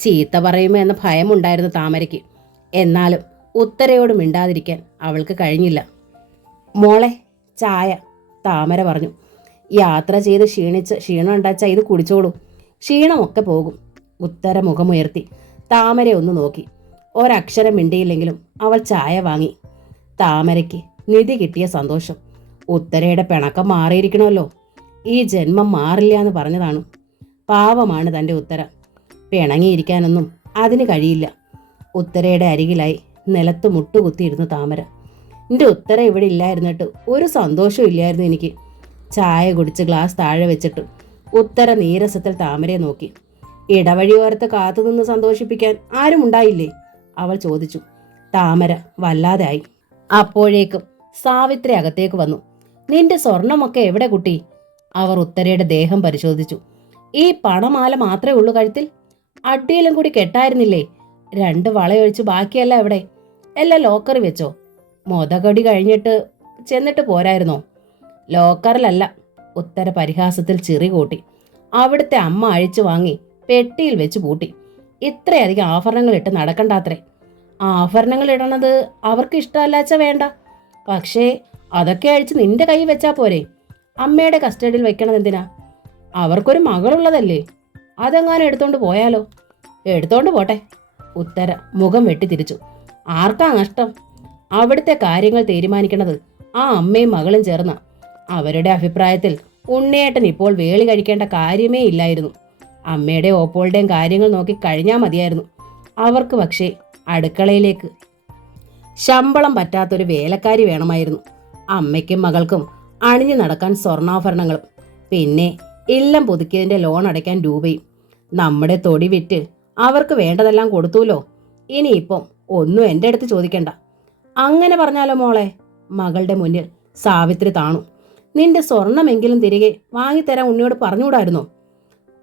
ചീത്ത പറയുമോ എന്ന ഭയമുണ്ടായിരുന്നു താമരയ്ക്ക്. എന്നാലും ഉത്തരയോട് മിണ്ടാതിരിക്കാൻ അവൾക്ക് കഴിഞ്ഞില്ല. മോളെ ചായ, താമര പറഞ്ഞു. യാത്ര ചെയ്ത് ക്ഷീണം ഉണ്ടാച്ചാൽ ഇത് കുടിച്ചോളൂ, ക്ഷീണമൊക്കെ പോകും. ഉത്തര മുഖമുയർത്തി താമരയെ ഒന്ന് നോക്കി. ഒരക്ഷരം മിണ്ടിയില്ലെങ്കിലും അവൾ ചായ വാങ്ങി. താമരയ്ക്ക് നിധി കിട്ടിയ സന്തോഷം. ഉത്തരയുടെ പിണക്കം മാറിയിരിക്കണമല്ലോ. ഈ ജന്മം മാറില്ല എന്ന് പറഞ്ഞതാണ്. പാവമാണ് തൻ്റെ ഉത്തര. പിണങ്ങിയിരിക്കാനൊന്നും അതിന് കഴിയില്ല. ഉത്തരയുടെ അരികിലായി നിലത്ത് മുട്ടുകുത്തിയിരുന്നു താമര. എൻ്റെ ഉത്തര ഇവിടെ ഇല്ലായിരുന്നിട്ട് ഒരു സന്തോഷവും ഇല്ലായിരുന്നു എനിക്ക്. ചായ കുടിച്ച് ഗ്ലാസ് താഴെ വെച്ചിട്ട് ഉത്തര നീരസത്തിൽ താമരയെ നോക്കി. ഇടവഴിയോരത്ത് കാത്തുനിന്ന് സന്തോഷിപ്പിക്കാൻ ആരും ഉണ്ടായില്ലേ? അവൾ ചോദിച്ചു. താമര വല്ലാതെ ആയി. അപ്പോഴേക്കും സാവിത്രി അകത്തേക്ക് വന്നു. നിന്റെ സ്വർണമൊക്കെ എവിടെ കുട്ടി? അവർ ഉത്തരയുടെ ദേഹം പരിശോധിച്ചു. ഈ പണമാല മാത്രമേ ഉള്ളൂ കഴുത്തിൽ? അടിയിലും കൂടി കെട്ടായിരുന്നില്ലേ? 2 വളയൊഴിച്ച് ബാക്കിയല്ല എവിടെ? എല്ലാം ലോക്കറിൽ വെച്ചോ? മൊതകടി കഴിഞ്ഞിട്ട് ചെന്നിട്ട് പോരായിരുന്നോ? ലോക്കറിലല്ല. ഉത്തര പരിഹാസത്തിൽ ചിറി കൂട്ടി. അവിടുത്തെ അമ്മ അഴിച്ചു വാങ്ങി പെട്ടിയിൽ വെച്ച് പൂട്ടി. ഇത്രയധികം ആഭരണങ്ങൾ ഇട്ട് നടക്കണ്ടാത്രേ. ആഭരണങ്ങൾ ഇടണത് അവർക്ക് ഇഷ്ടമല്ലാച്ച വേണ്ട, പക്ഷേ അതൊക്കെ അഴിച്ച് നിന്റെ കൈ വെച്ചാ പോരെ? അമ്മയുടെ കസ്റ്റഡിയിൽ വെക്കണത് എന്തിനാ? അവർക്കൊരു മകളുള്ളതല്ലേ? അതെങ്ങാനും എടുത്തോണ്ട് പോയാലോ? എടുത്തോണ്ട് പോട്ടെ. ഉത്തര മുഖം വെട്ടിത്തിരിച്ചു. ആർക്കാ നഷ്ടം? അവിടുത്തെ കാര്യങ്ങൾ തീരുമാനിക്കണത് ആ അമ്മയും മകളും ചേർന്ന. അവരുടെ അഭിപ്രായത്തിൽ ഉണ്ണിയേട്ടൻ ഇപ്പോൾ വേളി കഴിക്കേണ്ട കാര്യമേ ഇല്ലായിരുന്നു. അമ്മയുടെ ഓപ്പോളുടെയും കാര്യങ്ങൾ നോക്കി കഴിഞ്ഞാൽ മതിയായിരുന്നു. അവർക്ക് പക്ഷേ അടുക്കളയിലേക്ക് ശമ്പളം പറ്റാത്തൊരു വേലക്കാരി വേണമായിരുന്നു. അമ്മയ്ക്കും മകൾക്കും അണിഞ്ഞു നടക്കാൻ സ്വർണ്ണാഭരണങ്ങളും പിന്നെ ഇല്ലം പുതുക്കിയതിൻ്റെ ലോൺ അടയ്ക്കാൻ രൂപയും. നമ്മുടെ തൊടി വിറ്റ് അവർക്ക് വേണ്ടതെല്ലാം കൊടുത്തുല്ലോ. ഇനിയിപ്പം ഒന്നും എൻ്റെ അടുത്ത് ചോദിക്കണ്ട. അങ്ങനെ പറഞ്ഞാലോ മോളെ? മകളുടെ മുന്നിൽ സാവിത്രി താണു. നിന്റെ സ്വർണമെങ്കിലും തിരികെ വാങ്ങിത്തരാൻ ഉണ്ണിയോട് പറഞ്ഞുകൂടായിരുന്നോ?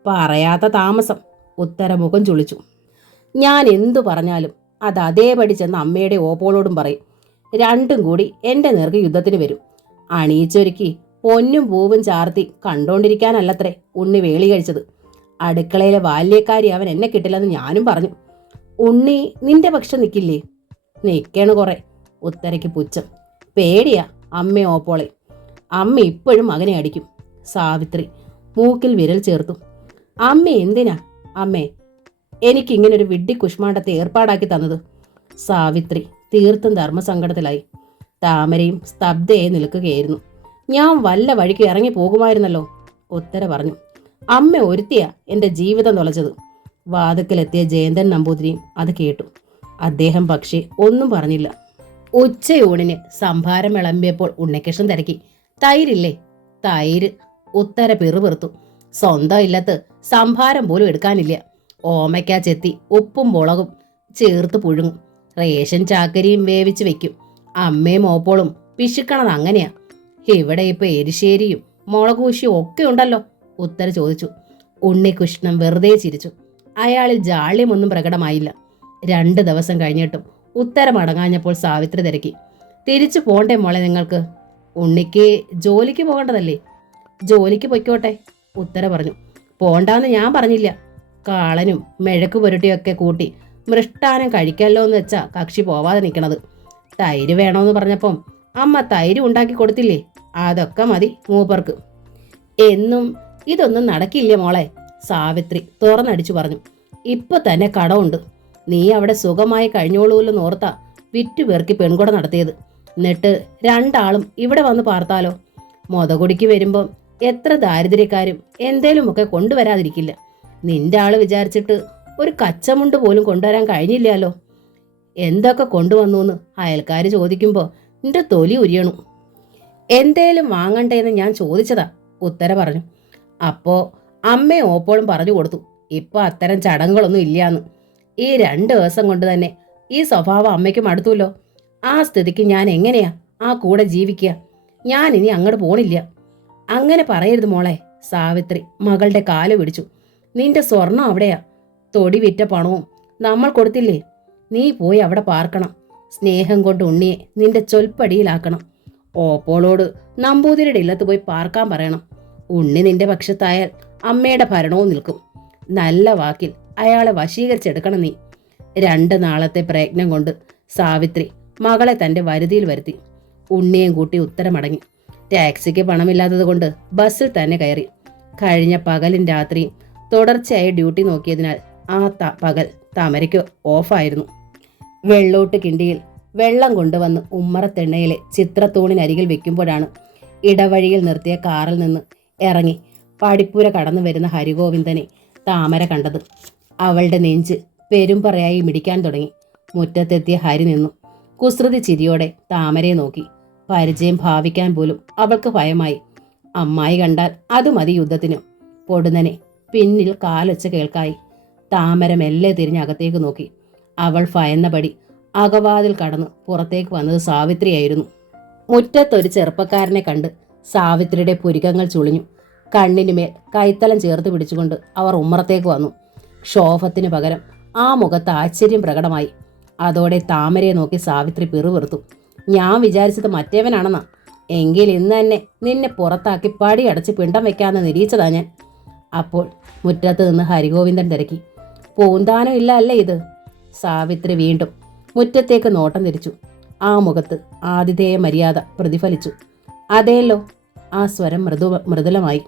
പറയാത്ത താമസം. ഉത്തര മുഖം ചുളിച്ചു. ഞാൻ എന്തു പറഞ്ഞാലും അത് അതേപടി ചെന്ന് അമ്മയുടെ ഓപ്പോളോടും പറയും. രണ്ടും കൂടി എൻ്റെ നേർക്ക് യുദ്ധത്തിന് വരും. അണിയിച്ചൊരുക്കി പൊന്നും പൂവും ചാർത്തി കണ്ടോണ്ടിരിക്കാനല്ലത്രേ ഉണ്ണി വേളി കഴിച്ചത്. അടുക്കളയിലെ ബാല്യക്കാരി അവൻ എന്നെ കിട്ടില്ലെന്ന് ഞാനും പറഞ്ഞു. ഉണ്ണി നിന്റെ പക്ഷം നിൽക്കില്ലേ? നിൽക്കണ കുറെ. ഉത്തരയ്ക്ക് പുച്ഛം. പേടിയാ അമ്മ ഓപ്പോളെ. അമ്മ ഇപ്പോഴും മകനെ അടിക്കും. സാവിത്രി മൂക്കിൽ വിരൽ ചേർത്തു. അമ്മ എന്തിനാ അമ്മേ എനിക്കിങ്ങനൊരു വിഡ്ഢി കുഷ്മാണ്ടത്തെ ഏർപ്പാടാക്കി തന്നത്? സാവിത്രി തീർത്തും ധർമ്മസങ്കടത്തിലായി. താമരയും സ്തബ്ധയായി നിൽക്കുകയായിരുന്നു. ഞാൻ വല്ല വഴിക്ക് ഇറങ്ങി പോകുമായിരുന്നല്ലോ, ഉത്തര പറഞ്ഞു. അമ്മ ഒരുത്തിയാ എൻ്റെ ജീവിതം തുലച്ചത്. വാതിക്കലെത്തിയ ജയന്തൻ നമ്പൂതിരിയും അത് കേട്ടു. അദ്ദേഹം പക്ഷേ ഒന്നും പറഞ്ഞില്ല. ഉച്ചയൂണിന് സംഭാരം വിളമ്പിയപ്പോൾ ഉണ്ണികൃഷ്ണൻ തിരക്കി. തൈരില്ലേ? തൈര്. ഉത്തര പിറുപിറുത്തു. സ്വന്തം ഇല്ലത്ത് സംഭാരം പോലും എടുക്കാനില്ല. ഓമയ്ക്ക ചെത്തി ഉപ്പും മുളകും ചേർത്ത് പുഴുങ്ങും. റേഷൻ ചാക്കരിയും വേവിച്ച് വെക്കും. അമ്മയും ഓപ്പോളും പിശുക്കണത് അങ്ങനെയാ. ഇവിടെ ഇപ്പൊ എരിശ്ശേരിയും മുളകൂശിയും ഒക്കെ ഉണ്ടല്ലോ, ഉത്തര ചോദിച്ചു. ഉണ്ണികൃഷ്ണൻ വെറുതെ ചിരിച്ചു. അയാളിൽ ജാള്യമൊന്നും പ്രകടമായില്ല. 2 ദിവസം കഴിഞ്ഞിട്ടും ഉത്തരം അടങ്ങാഞ്ഞപ്പോൾ സാവിത്രി തിരക്കി. തിരിച്ചു പോണ്ടേ മോളെ നിങ്ങൾക്ക്? ഉണ്ണിക്ക് ജോലിക്ക് പോകേണ്ടതല്ലേ? ജോലിക്ക് പൊയ്ക്കോട്ടെ, ഉത്തര പറഞ്ഞു. പോണ്ടാന്ന് ഞാൻ പറഞ്ഞില്ല. കാളനും മെഴക്ക് പുരട്ടിയൊക്കെ കൂട്ടി മൃഷ്ടാനം കഴിക്കല്ലോ എന്ന് വെച്ചാ കക്ഷി പോവാതെ നിൽക്കണത്. തൈര് വേണമെന്ന് പറഞ്ഞപ്പം അമ്മ തൈര് ഉണ്ടാക്കി കൊടുത്തില്ലേ? അതൊക്കെ മതി മൂപ്പർക്ക്. എന്നും ഇതൊന്നും നടക്കില്ല മോളെ, സാവിത്രി തുറന്നടിച്ചു പറഞ്ഞു. ഇപ്പൊ തന്നെ കടമുണ്ട്. നീ അവിടെ സുഖമായി കഴിഞ്ഞോളൂല്ലോ നോർത്താ വിറ്റുപേർക്കി പെൺകുട നടത്തിയത്. എന്നിട്ട് 2 ആളും ഇവിടെ വന്ന് പാർത്താലോ? മുതകുടിക്ക് വരുമ്പം എത്ര ദാരിദ്ര്യക്കാരും എന്തേലുമൊക്കെ കൊണ്ടുവരാതിരിക്കില്ല. നിന്റെ ആള് വിചാരിച്ചിട്ട് ഒരു കച്ചമുണ്ട് പോലും കൊണ്ടുവരാൻ കഴിഞ്ഞില്ലല്ലോ. എന്തൊക്കെ കൊണ്ടുവന്നു അയൽക്കാര് ചോദിക്കുമ്പോൾ നിന്റെ തൊലി ഉരിയണു. എന്തേലും വാങ്ങണ്ടേന്ന് ഞാൻ ചോദിച്ചതാ, ഉത്തര പറഞ്ഞു. അപ്പോ അമ്മയും ഓപ്പോളും പറഞ്ഞു കൊടുത്തു ഇപ്പൊ അത്തരം ചടങ്ങുകളൊന്നും ഇല്ലാന്ന്. ഈ 2 ദിവസം കൊണ്ട് തന്നെ ഈ സ്വഭാവം അമ്മയ്ക്കും അടുത്തുല്ലോ. ആ സ്ഥിതിക്ക് ഞാൻ എങ്ങനെയാ ആ കൂടെ ജീവിക്കുക? ഞാൻ ഇനി അങ്ങോട്ട് പോണില്ല. അങ്ങനെ പറയരുത് മോളെ, സാവിത്രി മകളുടെ കാല് പിടിച്ചു. നിന്റെ സ്വർണം അവിടെയാ. തൊടി വിറ്റ പണവും നമ്മൾ കൊടുത്തില്ലേ? നീ പോയി അവിടെ പാർക്കണം. സ്നേഹം കൊണ്ട് ഉണ്ണിയെ നിന്റെ ചൊൽപ്പടിയിലാക്കണം. ഓപ്പോളോട് നമ്പൂതിരിയുടെ ഇല്ലത്ത് പോയി പാർക്കാൻ പറയണം. ഉണ്ണി നിന്റെ പക്ഷത്തായാൽ അമ്മയുടെ ഭരണവും നിൽക്കും. നല്ല വാക്കിൽ അയാളെ വശീകരിച്ചെടുക്കണം നീ. 2 നാളത്തെ പ്രയത്നം കൊണ്ട് സാവിത്രി മകളെ തന്റെ വരുതിയിൽ വരുത്തി. ഉണ്ണിയും കൂട്ടി ഉത്തരമടങ്ങി. ടാക്സിക്ക് പണമില്ലാത്തത് കൊണ്ട് ബസ്സിൽ തന്നെ കയറി. കഴിഞ്ഞ പകലും രാത്രിയും തുടർച്ചയായി ഡ്യൂട്ടി നോക്കിയതിനാൽ ആ പകൽ താമരയ്ക്ക് ഓഫായിരുന്നു. വെള്ളോട്ട് കിണ്ടിയിൽ വെള്ളം കൊണ്ടുവന്ന് ഉമ്മറത്തെണ്ണയിലെ ചിത്രത്തൂണിനരികിൽ വെക്കുമ്പോഴാണ് ഇടവഴിയിൽ നിർത്തിയ കാറിൽ നിന്ന് ഇറങ്ങി പടിപ്പുര കടന്നു വരുന്ന ഹരിഗോവിന്ദനെ താമര കണ്ടത്. അവളുടെ നെഞ്ച് പെരുമ്പറയായി മിടിക്കാൻ തുടങ്ങി. മുറ്റത്തെത്തിയ ഹരി നിന്നു. കുസൃതി ചിരിയോടെ താമരയെ നോക്കി. പരിചയം ഭാവിക്കാൻ പോലും അവൾക്ക് ഭയമായി. അമ്മായി കണ്ടാൽ അത് മതി യുദ്ധത്തിന്. പൊടുന്നനെ പിന്നിൽ കാലൊച്ച കേൾക്കായി. താമര മെല്ലെ തിരിഞ്ഞകത്തേക്ക് നോക്കി. അവൾ ഭയന്നപടി അകവാതിൽ കടന്ന് പുറത്തേക്ക് വന്നത് സാവിത്രിയായിരുന്നു. മുറ്റത്തൊരു ചെറുപ്പക്കാരനെ കണ്ട് സാവിത്രിയുടെ പുരികങ്ങൾ ചുളിഞ്ഞു. കണ്ണിനുമേൽ കൈത്തലം ചേർത്ത് പിടിച്ചുകൊണ്ട് അവർ ഉമ്മറത്തേക്ക് വന്നു. ക്ഷോഭത്തിന് പകരം ആ മുഖത്ത് ആശ്ചര്യം പ്രകടമായി. അതോടെ താമരയെ നോക്കി സാവിത്രി പിറുപിറുത്തു. ഞാൻ വിചാരിച്ചത് മറ്റേവനാണെന്നാ. എങ്കിൽ ഇന്ന് തന്നെ നിന്നെ പുറത്താക്കി പടി അടച്ച് പിണ്ടം വെക്കാമെന്ന് നിരീച്ചതാ ഞാൻ. അപ്പോൾ മുറ്റത്ത് നിന്ന് ഹരിഗോവിന്ദൻ തിരക്കി. പൂന്താനം ഇല്ല അല്ലേ ഇത്? സാവിത്രി വീണ്ടും മുറ്റത്തേക്ക് നോട്ടം തിരിച്ചു. ആ മുഖത്ത് ആതിഥേയ മര്യാദ പ്രതിഫലിച്ചു. അതേല്ലോ, ആ സ്വരം മൃദുലമായി.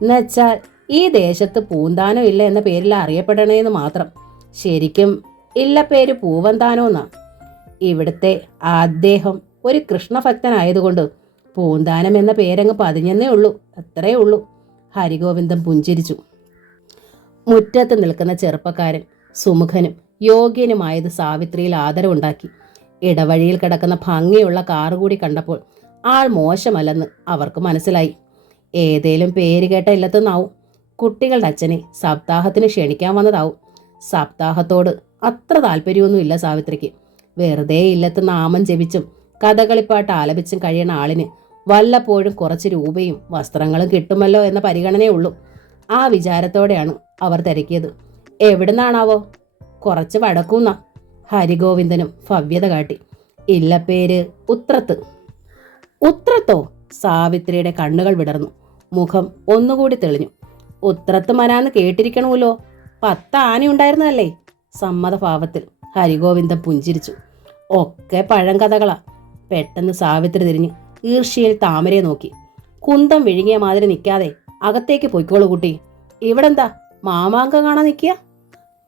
എന്നുവെച്ചാൽ ഈ ദേശത്ത് പൂന്താനം ഇല്ല എന്ന പേരിൽ അറിയപ്പെടണേന്ന് മാത്രം. ശരിക്കും ഇല്ല പേര് പൂവന്താനോന്നാ. ഇവിടുത്തെ അദ്ദേഹം ഒരു കൃഷ്ണഭക്തനായതുകൊണ്ട് പൂന്താനം എന്ന പേരങ്ങ് പതിഞ്ഞെന്നേ ഉള്ളൂ, അത്രേ ഉള്ളൂ. ഹരിഗോവിന്ദൻ പുഞ്ചിരിച്ചു. മുറ്റത്ത് നിൽക്കുന്ന ചെറുപ്പക്കാരൻ സുമുഖനും യോഗ്യനുമായത് സാവിത്രിയിൽ ആദരവുണ്ടാക്കി. ഇടവഴിയിൽ കിടക്കുന്ന ഭംഗിയുള്ള കാറ് കൂടി കണ്ടപ്പോൾ ആൾ മോശമല്ലെന്ന് അവർക്ക് മനസ്സിലായി. ഏതേലും പേര് കേട്ട ഇല്ലത്തുനിന്നാവും. കുട്ടികളുടെ അച്ഛനെ സപ്താഹത്തിന് ക്ഷണിക്കാൻ വന്നതാവും. സപ്താഹത്തോട് അത്ര താല്പര്യമൊന്നുമില്ല സാവിത്രിക്ക്. വെറുതെ ഇല്ലത്ത് നാമം ജപിച്ചും കഥകളിപ്പാട്ട് ആലപിച്ചും കഴിയുന്ന ആളിന് വല്ലപ്പോഴും കുറച്ച് രൂപയും വസ്ത്രങ്ങളും കിട്ടുമല്ലോ എന്ന പരിഗണനയുള്ളൂ. ആ വിചാരത്തോടെയാണ് അവർ തിരക്കിയത്. എവിടുന്നാണാവോ? കുറച്ച് വടക്കൂന്ന. ഹരിഗോവിന്ദനും ഭവ്യത കാട്ടി. ഇല്ല പേര് ഉത്രത്ത്. ഉത്രത്തോ? സാവിത്രിയുടെ കണ്ണുകൾ വിടർന്നു. മുഖം ഒന്നുകൂടി തെളിഞ്ഞു. ഉത്രത്ത് മനാന്ന് കേട്ടിരിക്കണമല്ലോ. 10 ആനയുണ്ടായിരുന്നല്ലേ? സമ്മതഭാവത്തിൽ ഹരിഗോവിന്ദൻ പുഞ്ചിരിച്ചു. ഒക്കെ പഴങ്കഥകളാ. പെട്ടെന്ന് സാവിത്രി തിരിഞ്ഞ് ഈർഷ്യയിൽ താമരയെ നോക്കി. കുന്തം വിഴുങ്ങിയ മാതിരി നിൽക്കാതെ അകത്തേക്ക് പൊയ്ക്കോളൂ കുട്ടി. ഇവിടെന്താ മാമാങ്കം കാണാൻ നിൽക്കുക?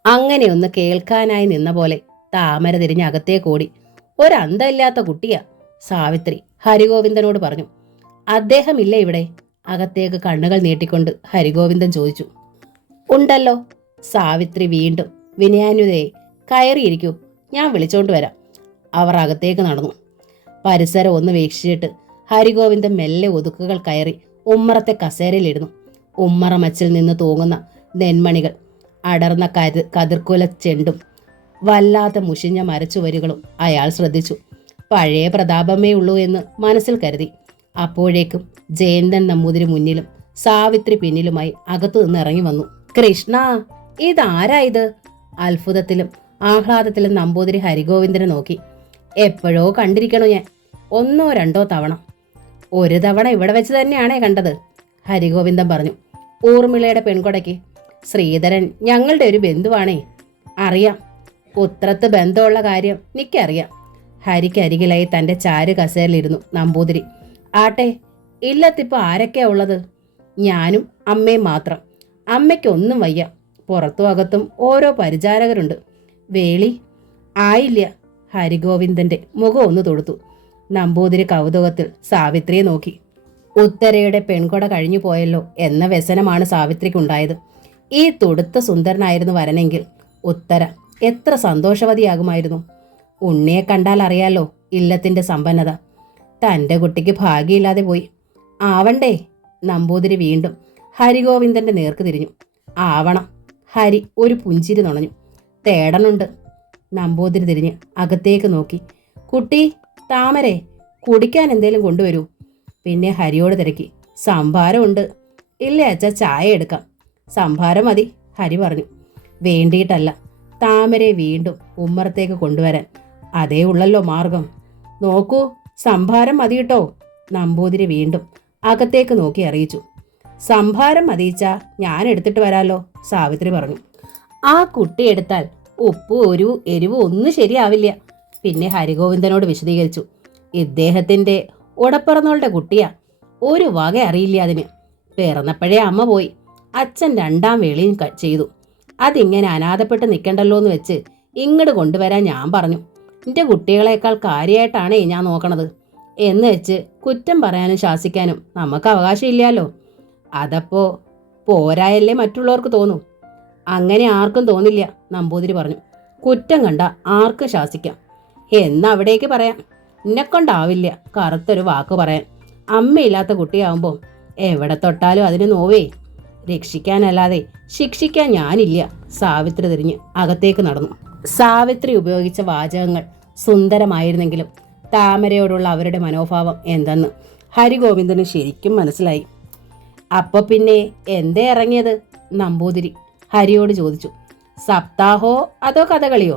അങ്ങനെയൊന്ന് കേൾക്കാനായി നിന്ന പോലെ താമര തിരിഞ്ഞ് അകത്തേക്ക് ഓടി. ഒരന്തമില്ലാത്ത കുട്ടിയാ, സാവിത്രി ഹരിഗോവിന്ദനോട് പറഞ്ഞു. അദ്ദേഹം ഇല്ല ഇവിടെ? അകത്തേക്ക് കണ്ണുകൾ നീട്ടിക്കൊണ്ട് ഹരിഗോവിന്ദൻ ചോദിച്ചു. ഉണ്ടല്ലോ. സാവിത്രി വീണ്ടും വിനയാന്വിതയെ കയറിയിരിക്കൂ, ഞാൻ വിളിച്ചോണ്ട് വരാം. അവർ അകത്തേക്ക് നടന്നു. പരിസരം ഒന്ന് വീക്ഷിച്ചിട്ട് ഹരിഗോവിന്ദൻ മെല്ലെ ഒതുക്കുകൾ കയറി ഉമ്മറത്തെ കസേരയിലിരുന്നു. ഉമ്മറ മച്ചിൽ നിന്ന് തൂങ്ങുന്ന നെന്മണികൾ, അടർന്ന കതിർക്കുല ചെണ്ടും വല്ലാത്ത മുഷിഞ്ഞ മരച്ചുവരുകളും അയാൾ ശ്രദ്ധിച്ചു. പഴയ പ്രതാപമേ ഉള്ളൂ എന്ന് മനസ്സിൽ കരുതി. അപ്പോഴേക്കും ജയന്തൻ നമ്പൂതിരി മുന്നിലും സാവിത്രി പിന്നിലുമായി അകത്തു നിന്ന് ഇറങ്ങി വന്നു. കൃഷ്ണ, ഇതാരാ ഇത്? അത്ഭുതത്തിലും ആഹ്ലാദത്തിലും നമ്പൂതിരി ഹരിഗോവിന്ദനെ നോക്കി. എപ്പോഴോ കണ്ടിരിക്കണോ ഞാൻ, ഒന്നോ രണ്ടോ തവണ. ഒരു തവണ ഇവിടെ വെച്ച് തന്നെയാണേ കണ്ടത്, ഹരിഗോവിന്ദൻ പറഞ്ഞു. ഊർമിളയുടെ പെൺകൊടയ്ക്ക് ശ്രീധരൻ ഞങ്ങളുടെ ഒരു ബന്ധുവാണേ. അറിയാം, ഉത്രത്ത് ബന്ധമുള്ള കാര്യം എനിക്കറിയാം. ഹരിക്കരികിലായി തൻ്റെ ചാരു കസേരയിലിരുന്നു നമ്പൂതിരി. ആട്ടെ, ഇല്ലത്തിപ്പോൾ ആരൊക്കെയാ ഉള്ളത്? ഞാനും അമ്മയും മാത്രം. അമ്മയ്ക്കൊന്നും വയ്യ. പുറത്തും അകത്തും ഓരോ പരിചാരകരുണ്ട്. വേളി ആയില്ല. ഹരിഗോവിന്ദന്റെ മുഖം ഒന്ന് തൊടുത്തു. നമ്പൂതിരി കൗതുകത്തിൽ സാവിത്രിയെ നോക്കി. ഉത്തരയുടെ പെൺകൊട കഴിഞ്ഞു പോയല്ലോ എന്ന വ്യസനമാണ് സാവിത്രിക്കുണ്ടായത്. ഈ തുടുത്ത സുന്ദരനായിരുന്നു വരനെങ്കിൽ ഉത്തര എത്ര സന്തോഷവതിയാകുമായിരുന്നു. ഉണ്ണിയെ കണ്ടാൽ അറിയാലോ ഇല്ലത്തിന്റെ സമ്പന്നത. തൻ്റെ കുട്ടിക്ക് ഭാഗ്യമില്ലാതെ പോയി. ആവണ്ടേ? നമ്പൂതിരി വീണ്ടും ഹരിഗോവിന്ദന്റെ നേർക്ക് തിരിഞ്ഞു. ആവണം. ഹരി ഒരു പുഞ്ചിരി നുണഞ്ഞു. തേടനുണ്ട്. നമ്പൂതിരി തിരിഞ്ഞ് അകത്തേക്ക് നോക്കി. കുട്ടി, താമരെ, കുടിക്കാൻ എന്തേലും കൊണ്ടുവരൂ. പിന്നെ ഹരിയോട് തിരക്കി. സംഭാരമുണ്ട്. ഇല്ല അച്ഛാ, ചായ എടുക്കാം. സംഭാരം മതി, ഹരി പറഞ്ഞു. വേണ്ടിയിട്ടല്ല, താമരെ വീണ്ടും ഉമ്മറത്തേക്ക് കൊണ്ടുവരാൻ. അതേ ഉള്ളല്ലോ മാർഗം. നോക്കൂ, സംഭാരം മതി കേട്ടോ. നമ്പൂതിരി വീണ്ടും അകത്തേക്ക് നോക്കി അറിയിച്ചു. സംഭാരം മതിയിച്ചാ ഞാൻ എടുത്തിട്ട് വരാലോ, സാവിത്രി പറഞ്ഞു. ആ കുട്ടി എടുത്താൽ ഉപ്പ് ഒരു എരിവ് ഒന്നും ശരിയാവില്ല. പിന്നെ ഹരിഗോവിന്ദനോട് വിശദീകരിച്ചു. ഇദ്ദേഹത്തിൻ്റെ ഉടപ്പിറന്നോളുടെ കുട്ടിയാ. ഒരു വക അറിയില്ല അതിന്. പിറന്നപ്പോഴേ അമ്മ പോയി. അച്ഛൻ രണ്ടാം വേളിയും ചെയ്തു. അതിങ്ങനെ അനാഥപ്പെട്ട് നിൽക്കണ്ടല്ലോ എന്ന് വെച്ച് ഇങ്ങോട്ട് കൊണ്ടുവരാൻ ഞാൻ പറഞ്ഞു. എൻ്റെ കുട്ടികളെക്കാൾ കാര്യമായിട്ടാണേ ഞാൻ നോക്കണത് എന്ന് വെച്ച് കുറ്റം പറയാനും ശാസിക്കാനും നമുക്ക് അവകാശമില്ലല്ലോ. അതപ്പോ പോരായല്ലേ മറ്റുള്ളവർക്ക് തോന്നും. അങ്ങനെ ആർക്കും തോന്നില്ല, നമ്പൂതിരി പറഞ്ഞു. കുറ്റം കണ്ട ആർക്കും ശാസിക്കാം. എന്നവിടേക്ക് പറയാം. എന്നെക്കൊണ്ടാവില്ല കറുത്തൊരു വാക്ക് പറയാൻ. അമ്മയില്ലാത്ത കുട്ടിയാവുമ്പോൾ എവിടെ തൊട്ടാലും അതിന് നോവേ. രക്ഷിക്കാനല്ലാതെ ശിക്ഷിക്കാൻ ഞാനില്ല. സാവിത്രി തിരിഞ്ഞ് അകത്തേക്ക് നടന്നു. സാവിത്രി ഉപയോഗിച്ച വാചകങ്ങൾ സുന്ദരമായിരുന്നെങ്കിലും താമരയോടുള്ള അവരുടെ മനോഭാവം എന്തെന്ന് ഹരിഗോവിന്ദന് ശരിക്കും മനസ്സിലായി. അപ്പൊ പിന്നെ എന്തേ ഇറങ്ങിയത്? നമ്പൂതിരി ഹരിയോട് ചോദിച്ചു. സപ്താഹോ അതോ കഥകളിയോ?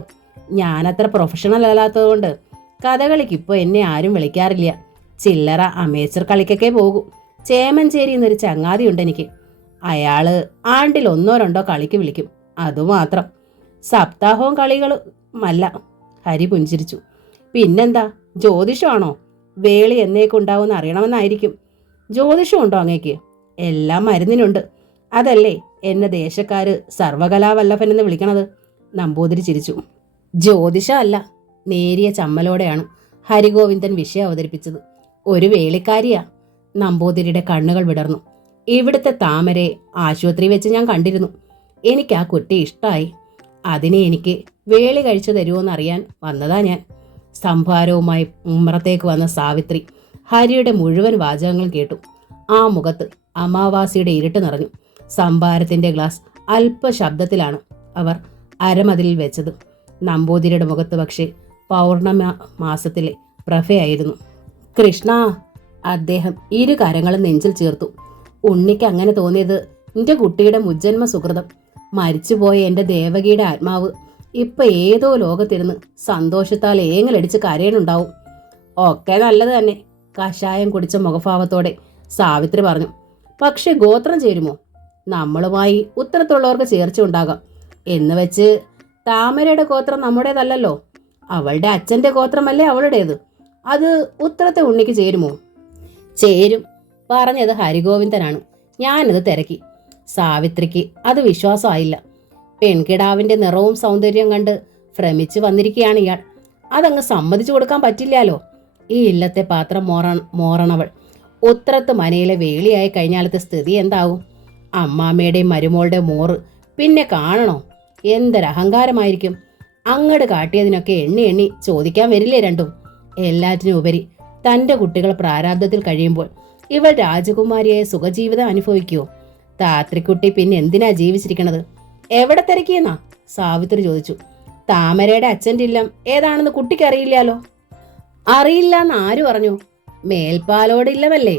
ഞാനത്ര പ്രൊഫഷണൽ അല്ലാത്തതുകൊണ്ട് കഥകളിക്കിപ്പോൾ എന്നെ ആരും വിളിക്കാറില്ല. ചില്ലറ അമേച്ചർ കളിക്കൊക്കെ പോകൂ. ചേമഞ്ചേരി എന്നൊരു ചങ്ങാതിയുണ്ട് എനിക്ക്. അയാള് ആണ്ടിൽ ഒന്നോ രണ്ടോ കളിക്ക് വിളിക്കും, അതുമാത്രം. സപ്താഹവും കളികളുമല്ല. ഹരി പുഞ്ചിരിച്ചു. പിന്നെന്താ, ജ്യോതിഷമാണോ? വേളി എന്നേക്കുണ്ടാവുമെന്ന് അറിയണമെന്നായിരിക്കും. ജ്യോതിഷമുണ്ടോ അങ്ങേക്ക്? എല്ലാം മരുന്നിനുണ്ട്. അതല്ലേ എന്നെ ദേശക്കാര് സർവകലാവല്ലഭൻ എന്ന് വിളിക്കണത്. നമ്പൂതിരി ചിരിച്ചു. ജ്യോതിഷം അല്ല, നേരിയ ചമ്മലോടെയാണ് ഹരിഗോവിന്ദൻ വിഷയം അവതരിപ്പിച്ചത്. ഒരു വേളിക്കാരിയാ. നമ്പൂതിരിയുടെ കണ്ണുകൾ വിടർന്നു. ഇവിടുത്തെ താമരയെ ആശുപത്രി വെച്ച് ഞാൻ കണ്ടിരുന്നു. എനിക്ക് ആ കുട്ടി ഇഷ്ടമായി. അതിനെ എനിക്ക് വേളി കഴിച്ചു തരുമോയെന്നറിയാൻ വന്നതാ ഞാൻ. സംഭാരവുമായി ഉമ്മറത്തേക്ക് വന്ന സാവിത്രി ഹരിയുടെ മുഴുവൻ വാചകങ്ങൾ കേട്ടു. ആ മുഖത്ത് അമാവാസിയുടെ ഇരുട്ട് നിറഞ്ഞു. സംഭാരത്തിന്റെ ഗ്ലാസ് അല്പ ശബ്ദത്തിലാണ് അവർ അരമതിലിൽ വെച്ചത്. നമ്പൂതിരിയുടെ മുഖത്ത് പക്ഷേ പൗർണമ മാസത്തിലെ പ്രഭയായിരുന്നു. കൃഷ്ണ, അദ്ദേഹം ഇരു കരങ്ങളും നെഞ്ചിൽ ചേർത്തു. ഉണ്ണിക്ക് അങ്ങനെ തോന്നിയത് എൻ്റെ കുട്ടിയുടെ മുജ്ജന്മ സുഹൃതം. മരിച്ചുപോയ എൻ്റെ ദേവകിയുടെ ആത്മാവ് ഇപ്പൊ ഏതോ ലോകത്തിരുന്ന് സന്തോഷത്താൽ ഏങ്ങലടിച്ച് കരയനുണ്ടാവും. ഒക്കെ നല്ലത് തന്നെ, കഷായം കുടിച്ച മുഖഭാവത്തോടെ സാവിത്രി പറഞ്ഞു. പക്ഷെ ഗോത്രം ചേരുമോ? നമ്മളുമായി ഉത്തരത്തുള്ളവർക്ക് ചേർച്ച ഉണ്ടാകാം എന്ന് വെച്ച് താമരയുടെ ഗോത്രം നമ്മുടേതല്ലല്ലോ. അവളുടെ അച്ഛൻ്റെ ഗോത്രമല്ലേ അവളുടേത്. അത് ഉത്രത്തെ ഉണ്ണിക്ക് ചേരുമോ? ചേരും, പറഞ്ഞത് ഹരിഗോവിന്ദനാണ്. ഞാനത് തിരക്കി. സാവിത്രിക്ക് അത് വിശ്വാസമായില്ല. പെൺകിടാവിന്റെ നിറവും സൗന്ദര്യം കണ്ട് ഭ്രമിച്ച് വന്നിരിക്കുകയാണ് ഇയാൾ. അതങ്ങ് സമ്മതിച്ചു കൊടുക്കാൻ പറ്റില്ലാലോ. ഈ ഇല്ലത്തെ പാത്രം മോറണവൾ ഉത്രത്ത് മനയിലെ വേളിയായി കഴിഞ്ഞാലത്തെ സ്ഥിതി എന്താവും? അമ്മാമ്മയുടെയും മരുമോളുടെ മോറ് പിന്നെ കാണണോ? എന്തൊരഹങ്കാരമായിരിക്കും. അങ്ങട് കാട്ടിയതിനൊക്കെ എണ്ണി എണ്ണി ചോദിക്കാൻ വരില്ലേ രണ്ടും? എല്ലാറ്റിനും ഉപരി തൻ്റെ കുട്ടികൾ പ്രാരാബ്ധത്തിൽ കഴിയുമ്പോൾ ഇവൾ രാജകുമാരിയായ സുഖജീവിതം അനുഭവിക്കുമോ? താത്രിക്കുട്ടി പിന്നെ എന്തിനാ ജീവിച്ചിരിക്കണത്? എവിടെ തിരക്കിയെന്നാ സാവിത്രി ചോദിച്ചു. താമരയുടെ അച്ഛൻ്റെ ഇല്ലം ഏതാണെന്ന് കുട്ടിക്ക് അറിയില്ലാലോ. അറിയില്ലെന്ന് ആര് പറഞ്ഞു? മേൽപ്പാലോട് ഇല്ലമല്ലേ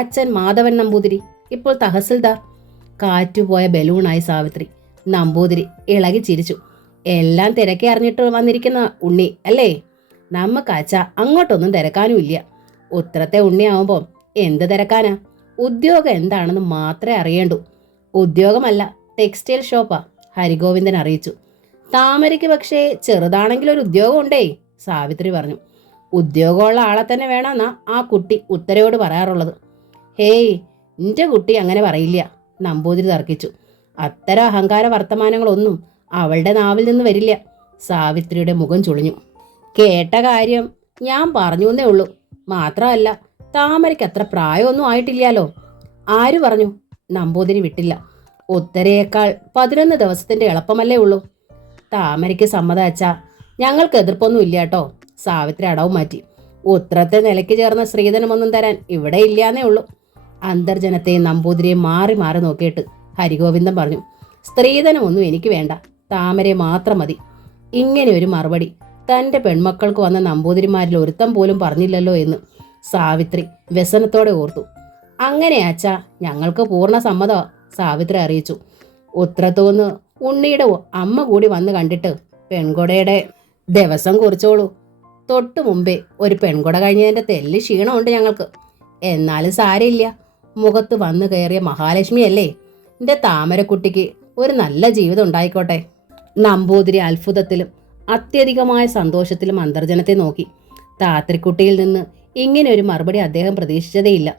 അച്ഛൻ മാധവൻ നമ്പൂതിരി, ഇപ്പോൾ തഹസിൽദാർ. കാറ്റുപോയ ബലൂണായി സാവിത്രി. നമ്പൂതിരി ഇളകി ചിരിച്ചു. എല്ലാം തിരക്കി അറിഞ്ഞിട്ട് വന്നിരിക്കുന്ന ഉണ്ണി അല്ലേ? നമ്മക്ക് അച്ഛ അങ്ങോട്ടൊന്നും തിരക്കാനും ഇല്ല. ഉത്രത്തെ ഉണ്ണിയാവുമ്പോൾ എന്ത് തിരക്കാനാ? ഉദ്യോഗം എന്താണെന്ന് മാത്രമേ അറിയേണ്ടൂ. ഉദ്യോഗമല്ല, ടെക്സ്റ്റൈൽ ഷോപ്പാ, ഹരിഗോവിന്ദൻ അറിയിച്ചു. താമരയ്ക്ക് പക്ഷേ ചെറുതാണെങ്കിലും ഒരു ഉദ്യോഗം ഉണ്ടേ, സാവിത്രി പറഞ്ഞു. ഉദ്യോഗമുള്ള ആളെ തന്നെ വേണമെന്നാ ആ കുട്ടി ഉത്തരയോട് പറയാറുള്ളത്. ഹേയ്, നിന്റെ കുട്ടി അങ്ങനെ പറയില്ല, നമ്പൂതിരി തർക്കിച്ചു. അത്തരം അഹങ്കാര വർത്തമാനങ്ങളൊന്നും അവളുടെ നാവിൽ നിന്ന് വരില്ല. സാവിത്രിയുടെ മുഖം ചുളിഞ്ഞു. കേട്ട കാര്യം ഞാൻ പറഞ്ഞു എന്നേ ഉള്ളൂ. മാത്രമല്ല, താമരയ്ക്ക് അത്ര പ്രായമൊന്നും ആയിട്ടില്ലാലോ. ആര് പറഞ്ഞു? നമ്പൂതിരി വിട്ടില്ല. ഉത്തരയേക്കാൾ 11 ദിവസത്തിന്റെ എളുപ്പമല്ലേ ഉള്ളൂ. താമരയ്ക്ക് സമ്മതം അച്ഛാ, ഞങ്ങൾക്ക് എതിർപ്പൊന്നും ഇല്ല കേട്ടോ. സാവിത്രി അടവും മാറ്റി. ഉത്രത്തെ നിലയ്ക്ക് ചേർന്ന സ്ത്രീധനമൊന്നും തരാൻ ഇവിടെ ഇല്ലാന്നേ ഉള്ളൂ. അന്തർജനത്തെയും നമ്പൂതിരിയെ മാറി മാറി നോക്കിയിട്ട് ഹരിഗോവിന്ദൻ പറഞ്ഞു. സ്ത്രീധനമൊന്നും എനിക്ക് വേണ്ട, താമരയെ മാത്രം മതി. ഇങ്ങനെ ഒരു മറുപടി തൻ്റെ പെൺമക്കൾക്ക് വന്ന നമ്പൂതിരിമാരിൽ ഒരുത്തം പോലും പറഞ്ഞില്ലല്ലോ എന്ന് സാവിത്രി വ്യസനത്തോടെ ഓർത്തു. അങ്ങനെ അച്ഛാ, ഞങ്ങൾക്ക് പൂർണ്ണ സമ്മതമാ, സാവിത്രി അറിയിച്ചു. ഉത്രത്തൂന്ന് ഉണ്ണിയുടെ അമ്മ കൂടി വന്ന് കണ്ടിട്ട് പെൺകൊടയുടെ ദിവസം കുറിച്ചോളൂ. തൊട്ടു മുമ്പേ ഒരു പെൺകൊട കഴിഞ്ഞതിൻ്റെ തെല്ല് ക്ഷീണമുണ്ട് ഞങ്ങൾക്ക്. എന്നാലും സാരയില്ല, മുഖത്ത് വന്നു കയറിയ മഹാലക്ഷ്മിയല്ലേ. എൻ്റെ താമരക്കുട്ടിക്ക് ഒരു നല്ല ജീവിതം ഉണ്ടായിക്കോട്ടെ. നമ്പൂതിരി അത്ഭുതത്തിലും അത്യധികമായ സന്തോഷത്തിലും അന്തർജനത്തെ നോക്കി. താത്രിക്കുട്ടിയിൽ നിന്ന് ഇങ്ങനെ ഒരു മറുപടി അദ്ദേഹം പ്രതീക്ഷിച്ചതേയില്ല.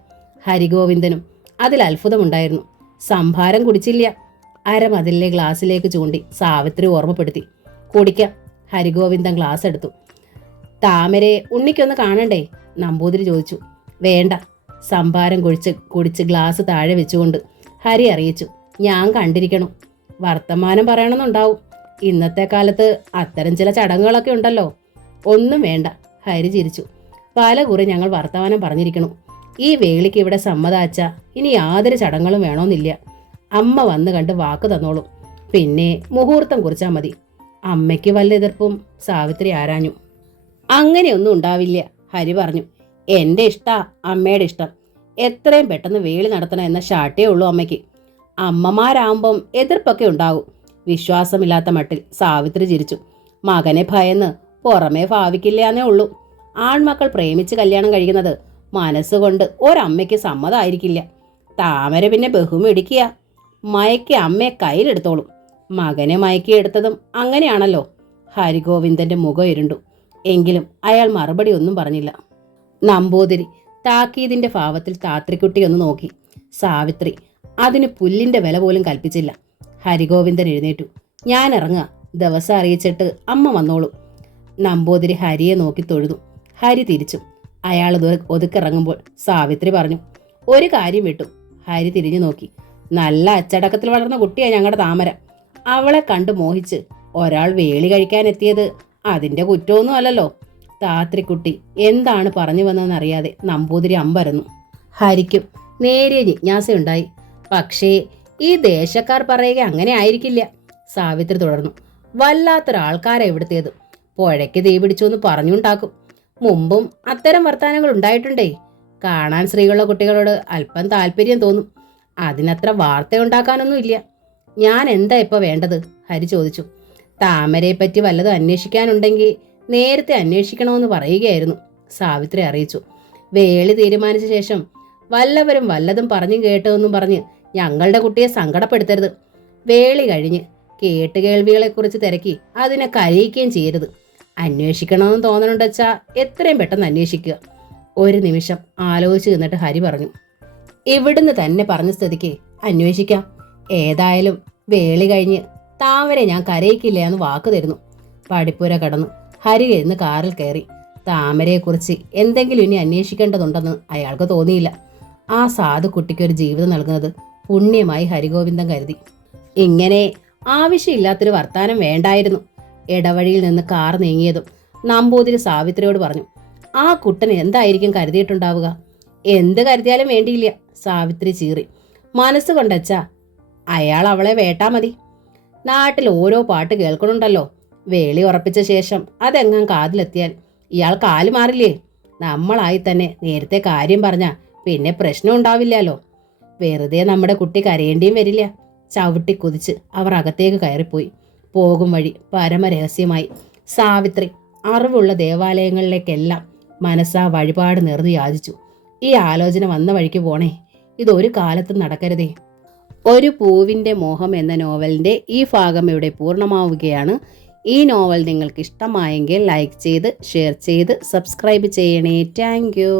ഹരിഗോവിന്ദനും അതിൽ അത്ഭുതമുണ്ടായിരുന്നു. സംഭാരം കുടിച്ചില്ല. അരമതിലെ ഗ്ലാസ്സിലേക്ക് ചൂണ്ടി സാവിത്രി ഓർമ്മപ്പെടുത്തി. കുടിക്കാം. ഹരിഗോവിന്ദൻ ഗ്ലാസ് എടുത്തു. താമരയെ ഉണ്ണിക്കൊന്ന് കാണണ്ടേ? നമ്പൂതിരി ചോദിച്ചു. വേണ്ട, സംഭാരം കുടിച്ച് ഗ്ലാസ് താഴെ വെച്ചുകൊണ്ട് ഹരി അറിയിച്ചു. ഞാൻ കണ്ടിരിക്കണം. വർത്തമാനം പറയണമെന്നുണ്ടാവും. ഇന്നത്തെ കാലത്ത് അത്തരം ചില ചടങ്ങുകളൊക്കെ ഉണ്ടല്ലോ. ഒന്നും വേണ്ട, ഹരി ചിരിച്ചു. പല കുറി ഞങ്ങൾ വർത്തമാനം പറഞ്ഞിരിക്കണം. ഈ വേളിക്ക് ഇവിടെ സമ്മതാച്ച ഇനി യാതൊരു ചടങ്ങുകളും വേണമെന്നില്ല. അമ്മ വന്ന് കണ്ട് വാക്ക് തന്നോളൂ. പിന്നെ മുഹൂർത്തം കുറിച്ചാൽ മതി. അമ്മയ്ക്ക് വല്ല എതിർപ്പും സാവിത്രി ആരാഞ്ഞു. അങ്ങനെയൊന്നും ഉണ്ടാവില്ല, ഹരി പറഞ്ഞു. എൻ്റെ ഇഷ്ടാ അമ്മയുടെ ഇഷ്ടം. എത്രയും പെട്ടെന്ന് വേളി നടത്തണം എന്ന ഷാട്ടേ ഉള്ളൂ അമ്മയ്ക്ക്. അമ്മമാരാകുമ്പം എതിർപ്പൊക്കെ ഉണ്ടാകും. വിശ്വാസമില്ലാത്ത മട്ടിൽ സാവിത്രി ചിരിച്ചു. മകനെ ഭയന്ന് പുറമേ ഭാവിക്കില്ലാന്നേ ഉള്ളൂ. ആൺമക്കൾ പ്രേമിച്ച് കല്യാണം കഴിക്കുന്നത് മനസ്സുകൊണ്ട് ഒരമ്മയ്ക്ക് സമ്മതമായിരിക്കില്ല. താമര പിന്നെ ബഹുമിടിക്കുക. മയക്കി അമ്മയെ കയ്യിലെടുത്തോളും. മകനെ മയക്കിയെടുത്തതും അങ്ങനെയാണല്ലോ. ഹരിഗോവിന്ദന്റെ മുഖം ഇരുണ്ടു. എങ്കിലും അയാൾ മറുപടി ഒന്നും പറഞ്ഞില്ല. നമ്പൂതിരി താക്കീതിന്റെ ഭാവത്തിൽ താത്രിക്കുട്ടി ഒന്ന് നോക്കി. സാവിത്രി അതിന് പുല്ലിന്റെ വില പോലും കൽപ്പിച്ചില്ല. ഹരിഗോവിന്ദൻ എഴുന്നേറ്റു. ഞാൻ ഇറങ്ങുക, ദിവസം അറിയിച്ചിട്ട് അമ്മ വന്നോളൂ. നമ്പൂതിരി ഹരിയെ നോക്കി തൊഴുതു. ഹരി തിരിച്ചു. അയാൾ ഒതുക്കിറങ്ങുമ്പോൾ സാവിത്രി പറഞ്ഞു, ഒരു കാര്യം വിട്ടു. ഹരി തിരിഞ്ഞു നോക്കി. നല്ല അച്ചടക്കത്തിൽ വളർന്ന കുട്ടിയാ ഞങ്ങളുടെ താമര. അവളെ കണ്ടു മോഹിച്ച് ഒരാൾ വേളി കഴിക്കാനെത്തിയത് അതിൻ്റെ കുറ്റമൊന്നും അല്ലല്ലോ. താത്രിക്കുട്ടി എന്താണ് പറഞ്ഞു വന്നതെന്നറിയാതെ നമ്പൂതിരി അമ്പരന്നു. ഹരിക്കും നേരിയ ജിജ്ഞാസയുണ്ടായി. പക്ഷേ ഈ ദേശക്കാർ പറയുക അങ്ങനെ ആയിരിക്കില്ല. സാവിത്രി തുടർന്നു. വല്ലാത്തൊരാൾക്കാരാ ഇവിടുത്തേത്. പുഴയ്ക്ക് തീ പിടിച്ചു എന്ന് പറഞ്ഞുണ്ടാക്കും. മുമ്പും അത്തരം വർത്തമാനങ്ങൾ ഉണ്ടായിട്ടുണ്ടേ. കാണാൻ സ്ത്രീകളുടെ കുട്ടികളോട് അല്പം താല്പര്യം തോന്നും. അതിനത്ര വാർത്തയുണ്ടാക്കാനൊന്നും ഇല്ല. ഞാൻ എന്താ ഇപ്പോൾ വേണ്ടത്? ഹരി ചോദിച്ചു. താമരയെപ്പറ്റി വല്ലതും അന്വേഷിക്കാനുണ്ടെങ്കിൽ നേരത്തെ അന്വേഷിക്കണമെന്ന് പറയുകയായിരുന്നു, സാവിത്രി അറിയിച്ചു. വേളി തീരുമാനിച്ച ശേഷം വല്ലവരും വല്ലതും പറഞ്ഞു കേട്ടതെന്നും പറഞ്ഞ് ഞങ്ങളുടെ കുട്ടിയെ സങ്കടപ്പെടുത്തരുത്. വേളി കഴിഞ്ഞ് കേട്ടുകേൾവികളെക്കുറിച്ച് തിരക്കി അതിനെ കരയിക്കുകയും ചെയ്യരുത്. അന്വേഷിക്കണമെന്ന് തോന്നണുണ്ട് വെച്ചാ എത്രയും പെട്ടെന്ന് അന്വേഷിക്കുക. ഒരു നിമിഷം ആലോചിച്ച് നിന്നിട്ട് ഹരി പറഞ്ഞു, ഇവിടുന്ന് തന്നെ പറഞ്ഞ സ്ഥിതിക്ക് അന്വേഷിക്കാം. ഏതായാലും വേളി കഴിഞ്ഞ് താമരെ ഞാൻ കരയിക്കില്ല എന്ന് വാക്ക് തരുന്നു. പടിപ്പുര കടന്നു ഹരി ഇരുന്ന് കാറിൽ കയറി. താമരയെക്കുറിച്ച് എന്തെങ്കിലും ഇനി അന്വേഷിക്കേണ്ടതുണ്ടെന്ന് അയാൾക്ക് തോന്നിയില്ല. ആ സാധു കുട്ടിക്കൊരു ജീവിതം നൽകുന്നത് പുണ്യമായി ഹരിഗോവിന്ദൻ കരുതി. ഇങ്ങനെ ആവശ്യമില്ലാത്തൊരു വർത്താനം വേണ്ടായിരുന്നു. ഇടവഴിയിൽ നിന്ന് കാർ നീങ്ങിയതും നമ്പൂതിരി സാവിത്രിയോട് പറഞ്ഞു, ആ കുട്ടൻ എന്തായിരിക്കും കരുതിയിട്ടുണ്ടാവുക? എന്ത് കരുതിയാലും വേണ്ടിയില്ല. സാവിത്രി ചീറി. മനസ്സുകൊണ്ടച്ചാ അയാൾ അവളെ വേട്ടാ മതി. നാട്ടിൽ ഓരോ പാട്ട് കേൾക്കണുണ്ടല്ലോ. വേളി ഉറപ്പിച്ച ശേഷം അതെങ്ങാൻ കാതിലെത്തിയാൽ ഇയാൾ കാല് മാറില്ലേ? നമ്മളായി തന്നെ നേരത്തെ കാര്യം പറഞ്ഞാ പിന്നെ പ്രശ്നം ഉണ്ടാവില്ലല്ലോ. വെറുതെ നമ്മുടെ കുട്ടി കരയേണ്ടിയും വരില്ല. ചവിട്ടി കുതിച്ച് അവർ അകത്തേക്ക് കയറിപ്പോയി. പോകും വഴി പരമരഹസ്യമായി സാവിത്രി അറിവുള്ള ദേവാലയങ്ങളിലേക്കെല്ലാം മനസ്സാ വഴിപാട് നേർന്ന് യാചിച്ചു. ഈ ആലോചന വന്ന വഴിക്ക് പോണേ, ഇതൊരു കാലത്തും നടക്കരുതേ. ഒരു പൂവിൻ്റെ മോഹം എന്ന നോവലിൻ്റെ ഈ ഭാഗം ഇവിടെ പൂർണ്ണമാവുകയാണ്. ഈ നോവൽ നിങ്ങൾക്ക് ഇഷ്ടമായെങ്കിൽ ലൈക്ക് ചെയ്ത്, ഷെയർ ചെയ്ത്, സബ്സ്ക്രൈബ് ചെയ്യണേ. Thank you.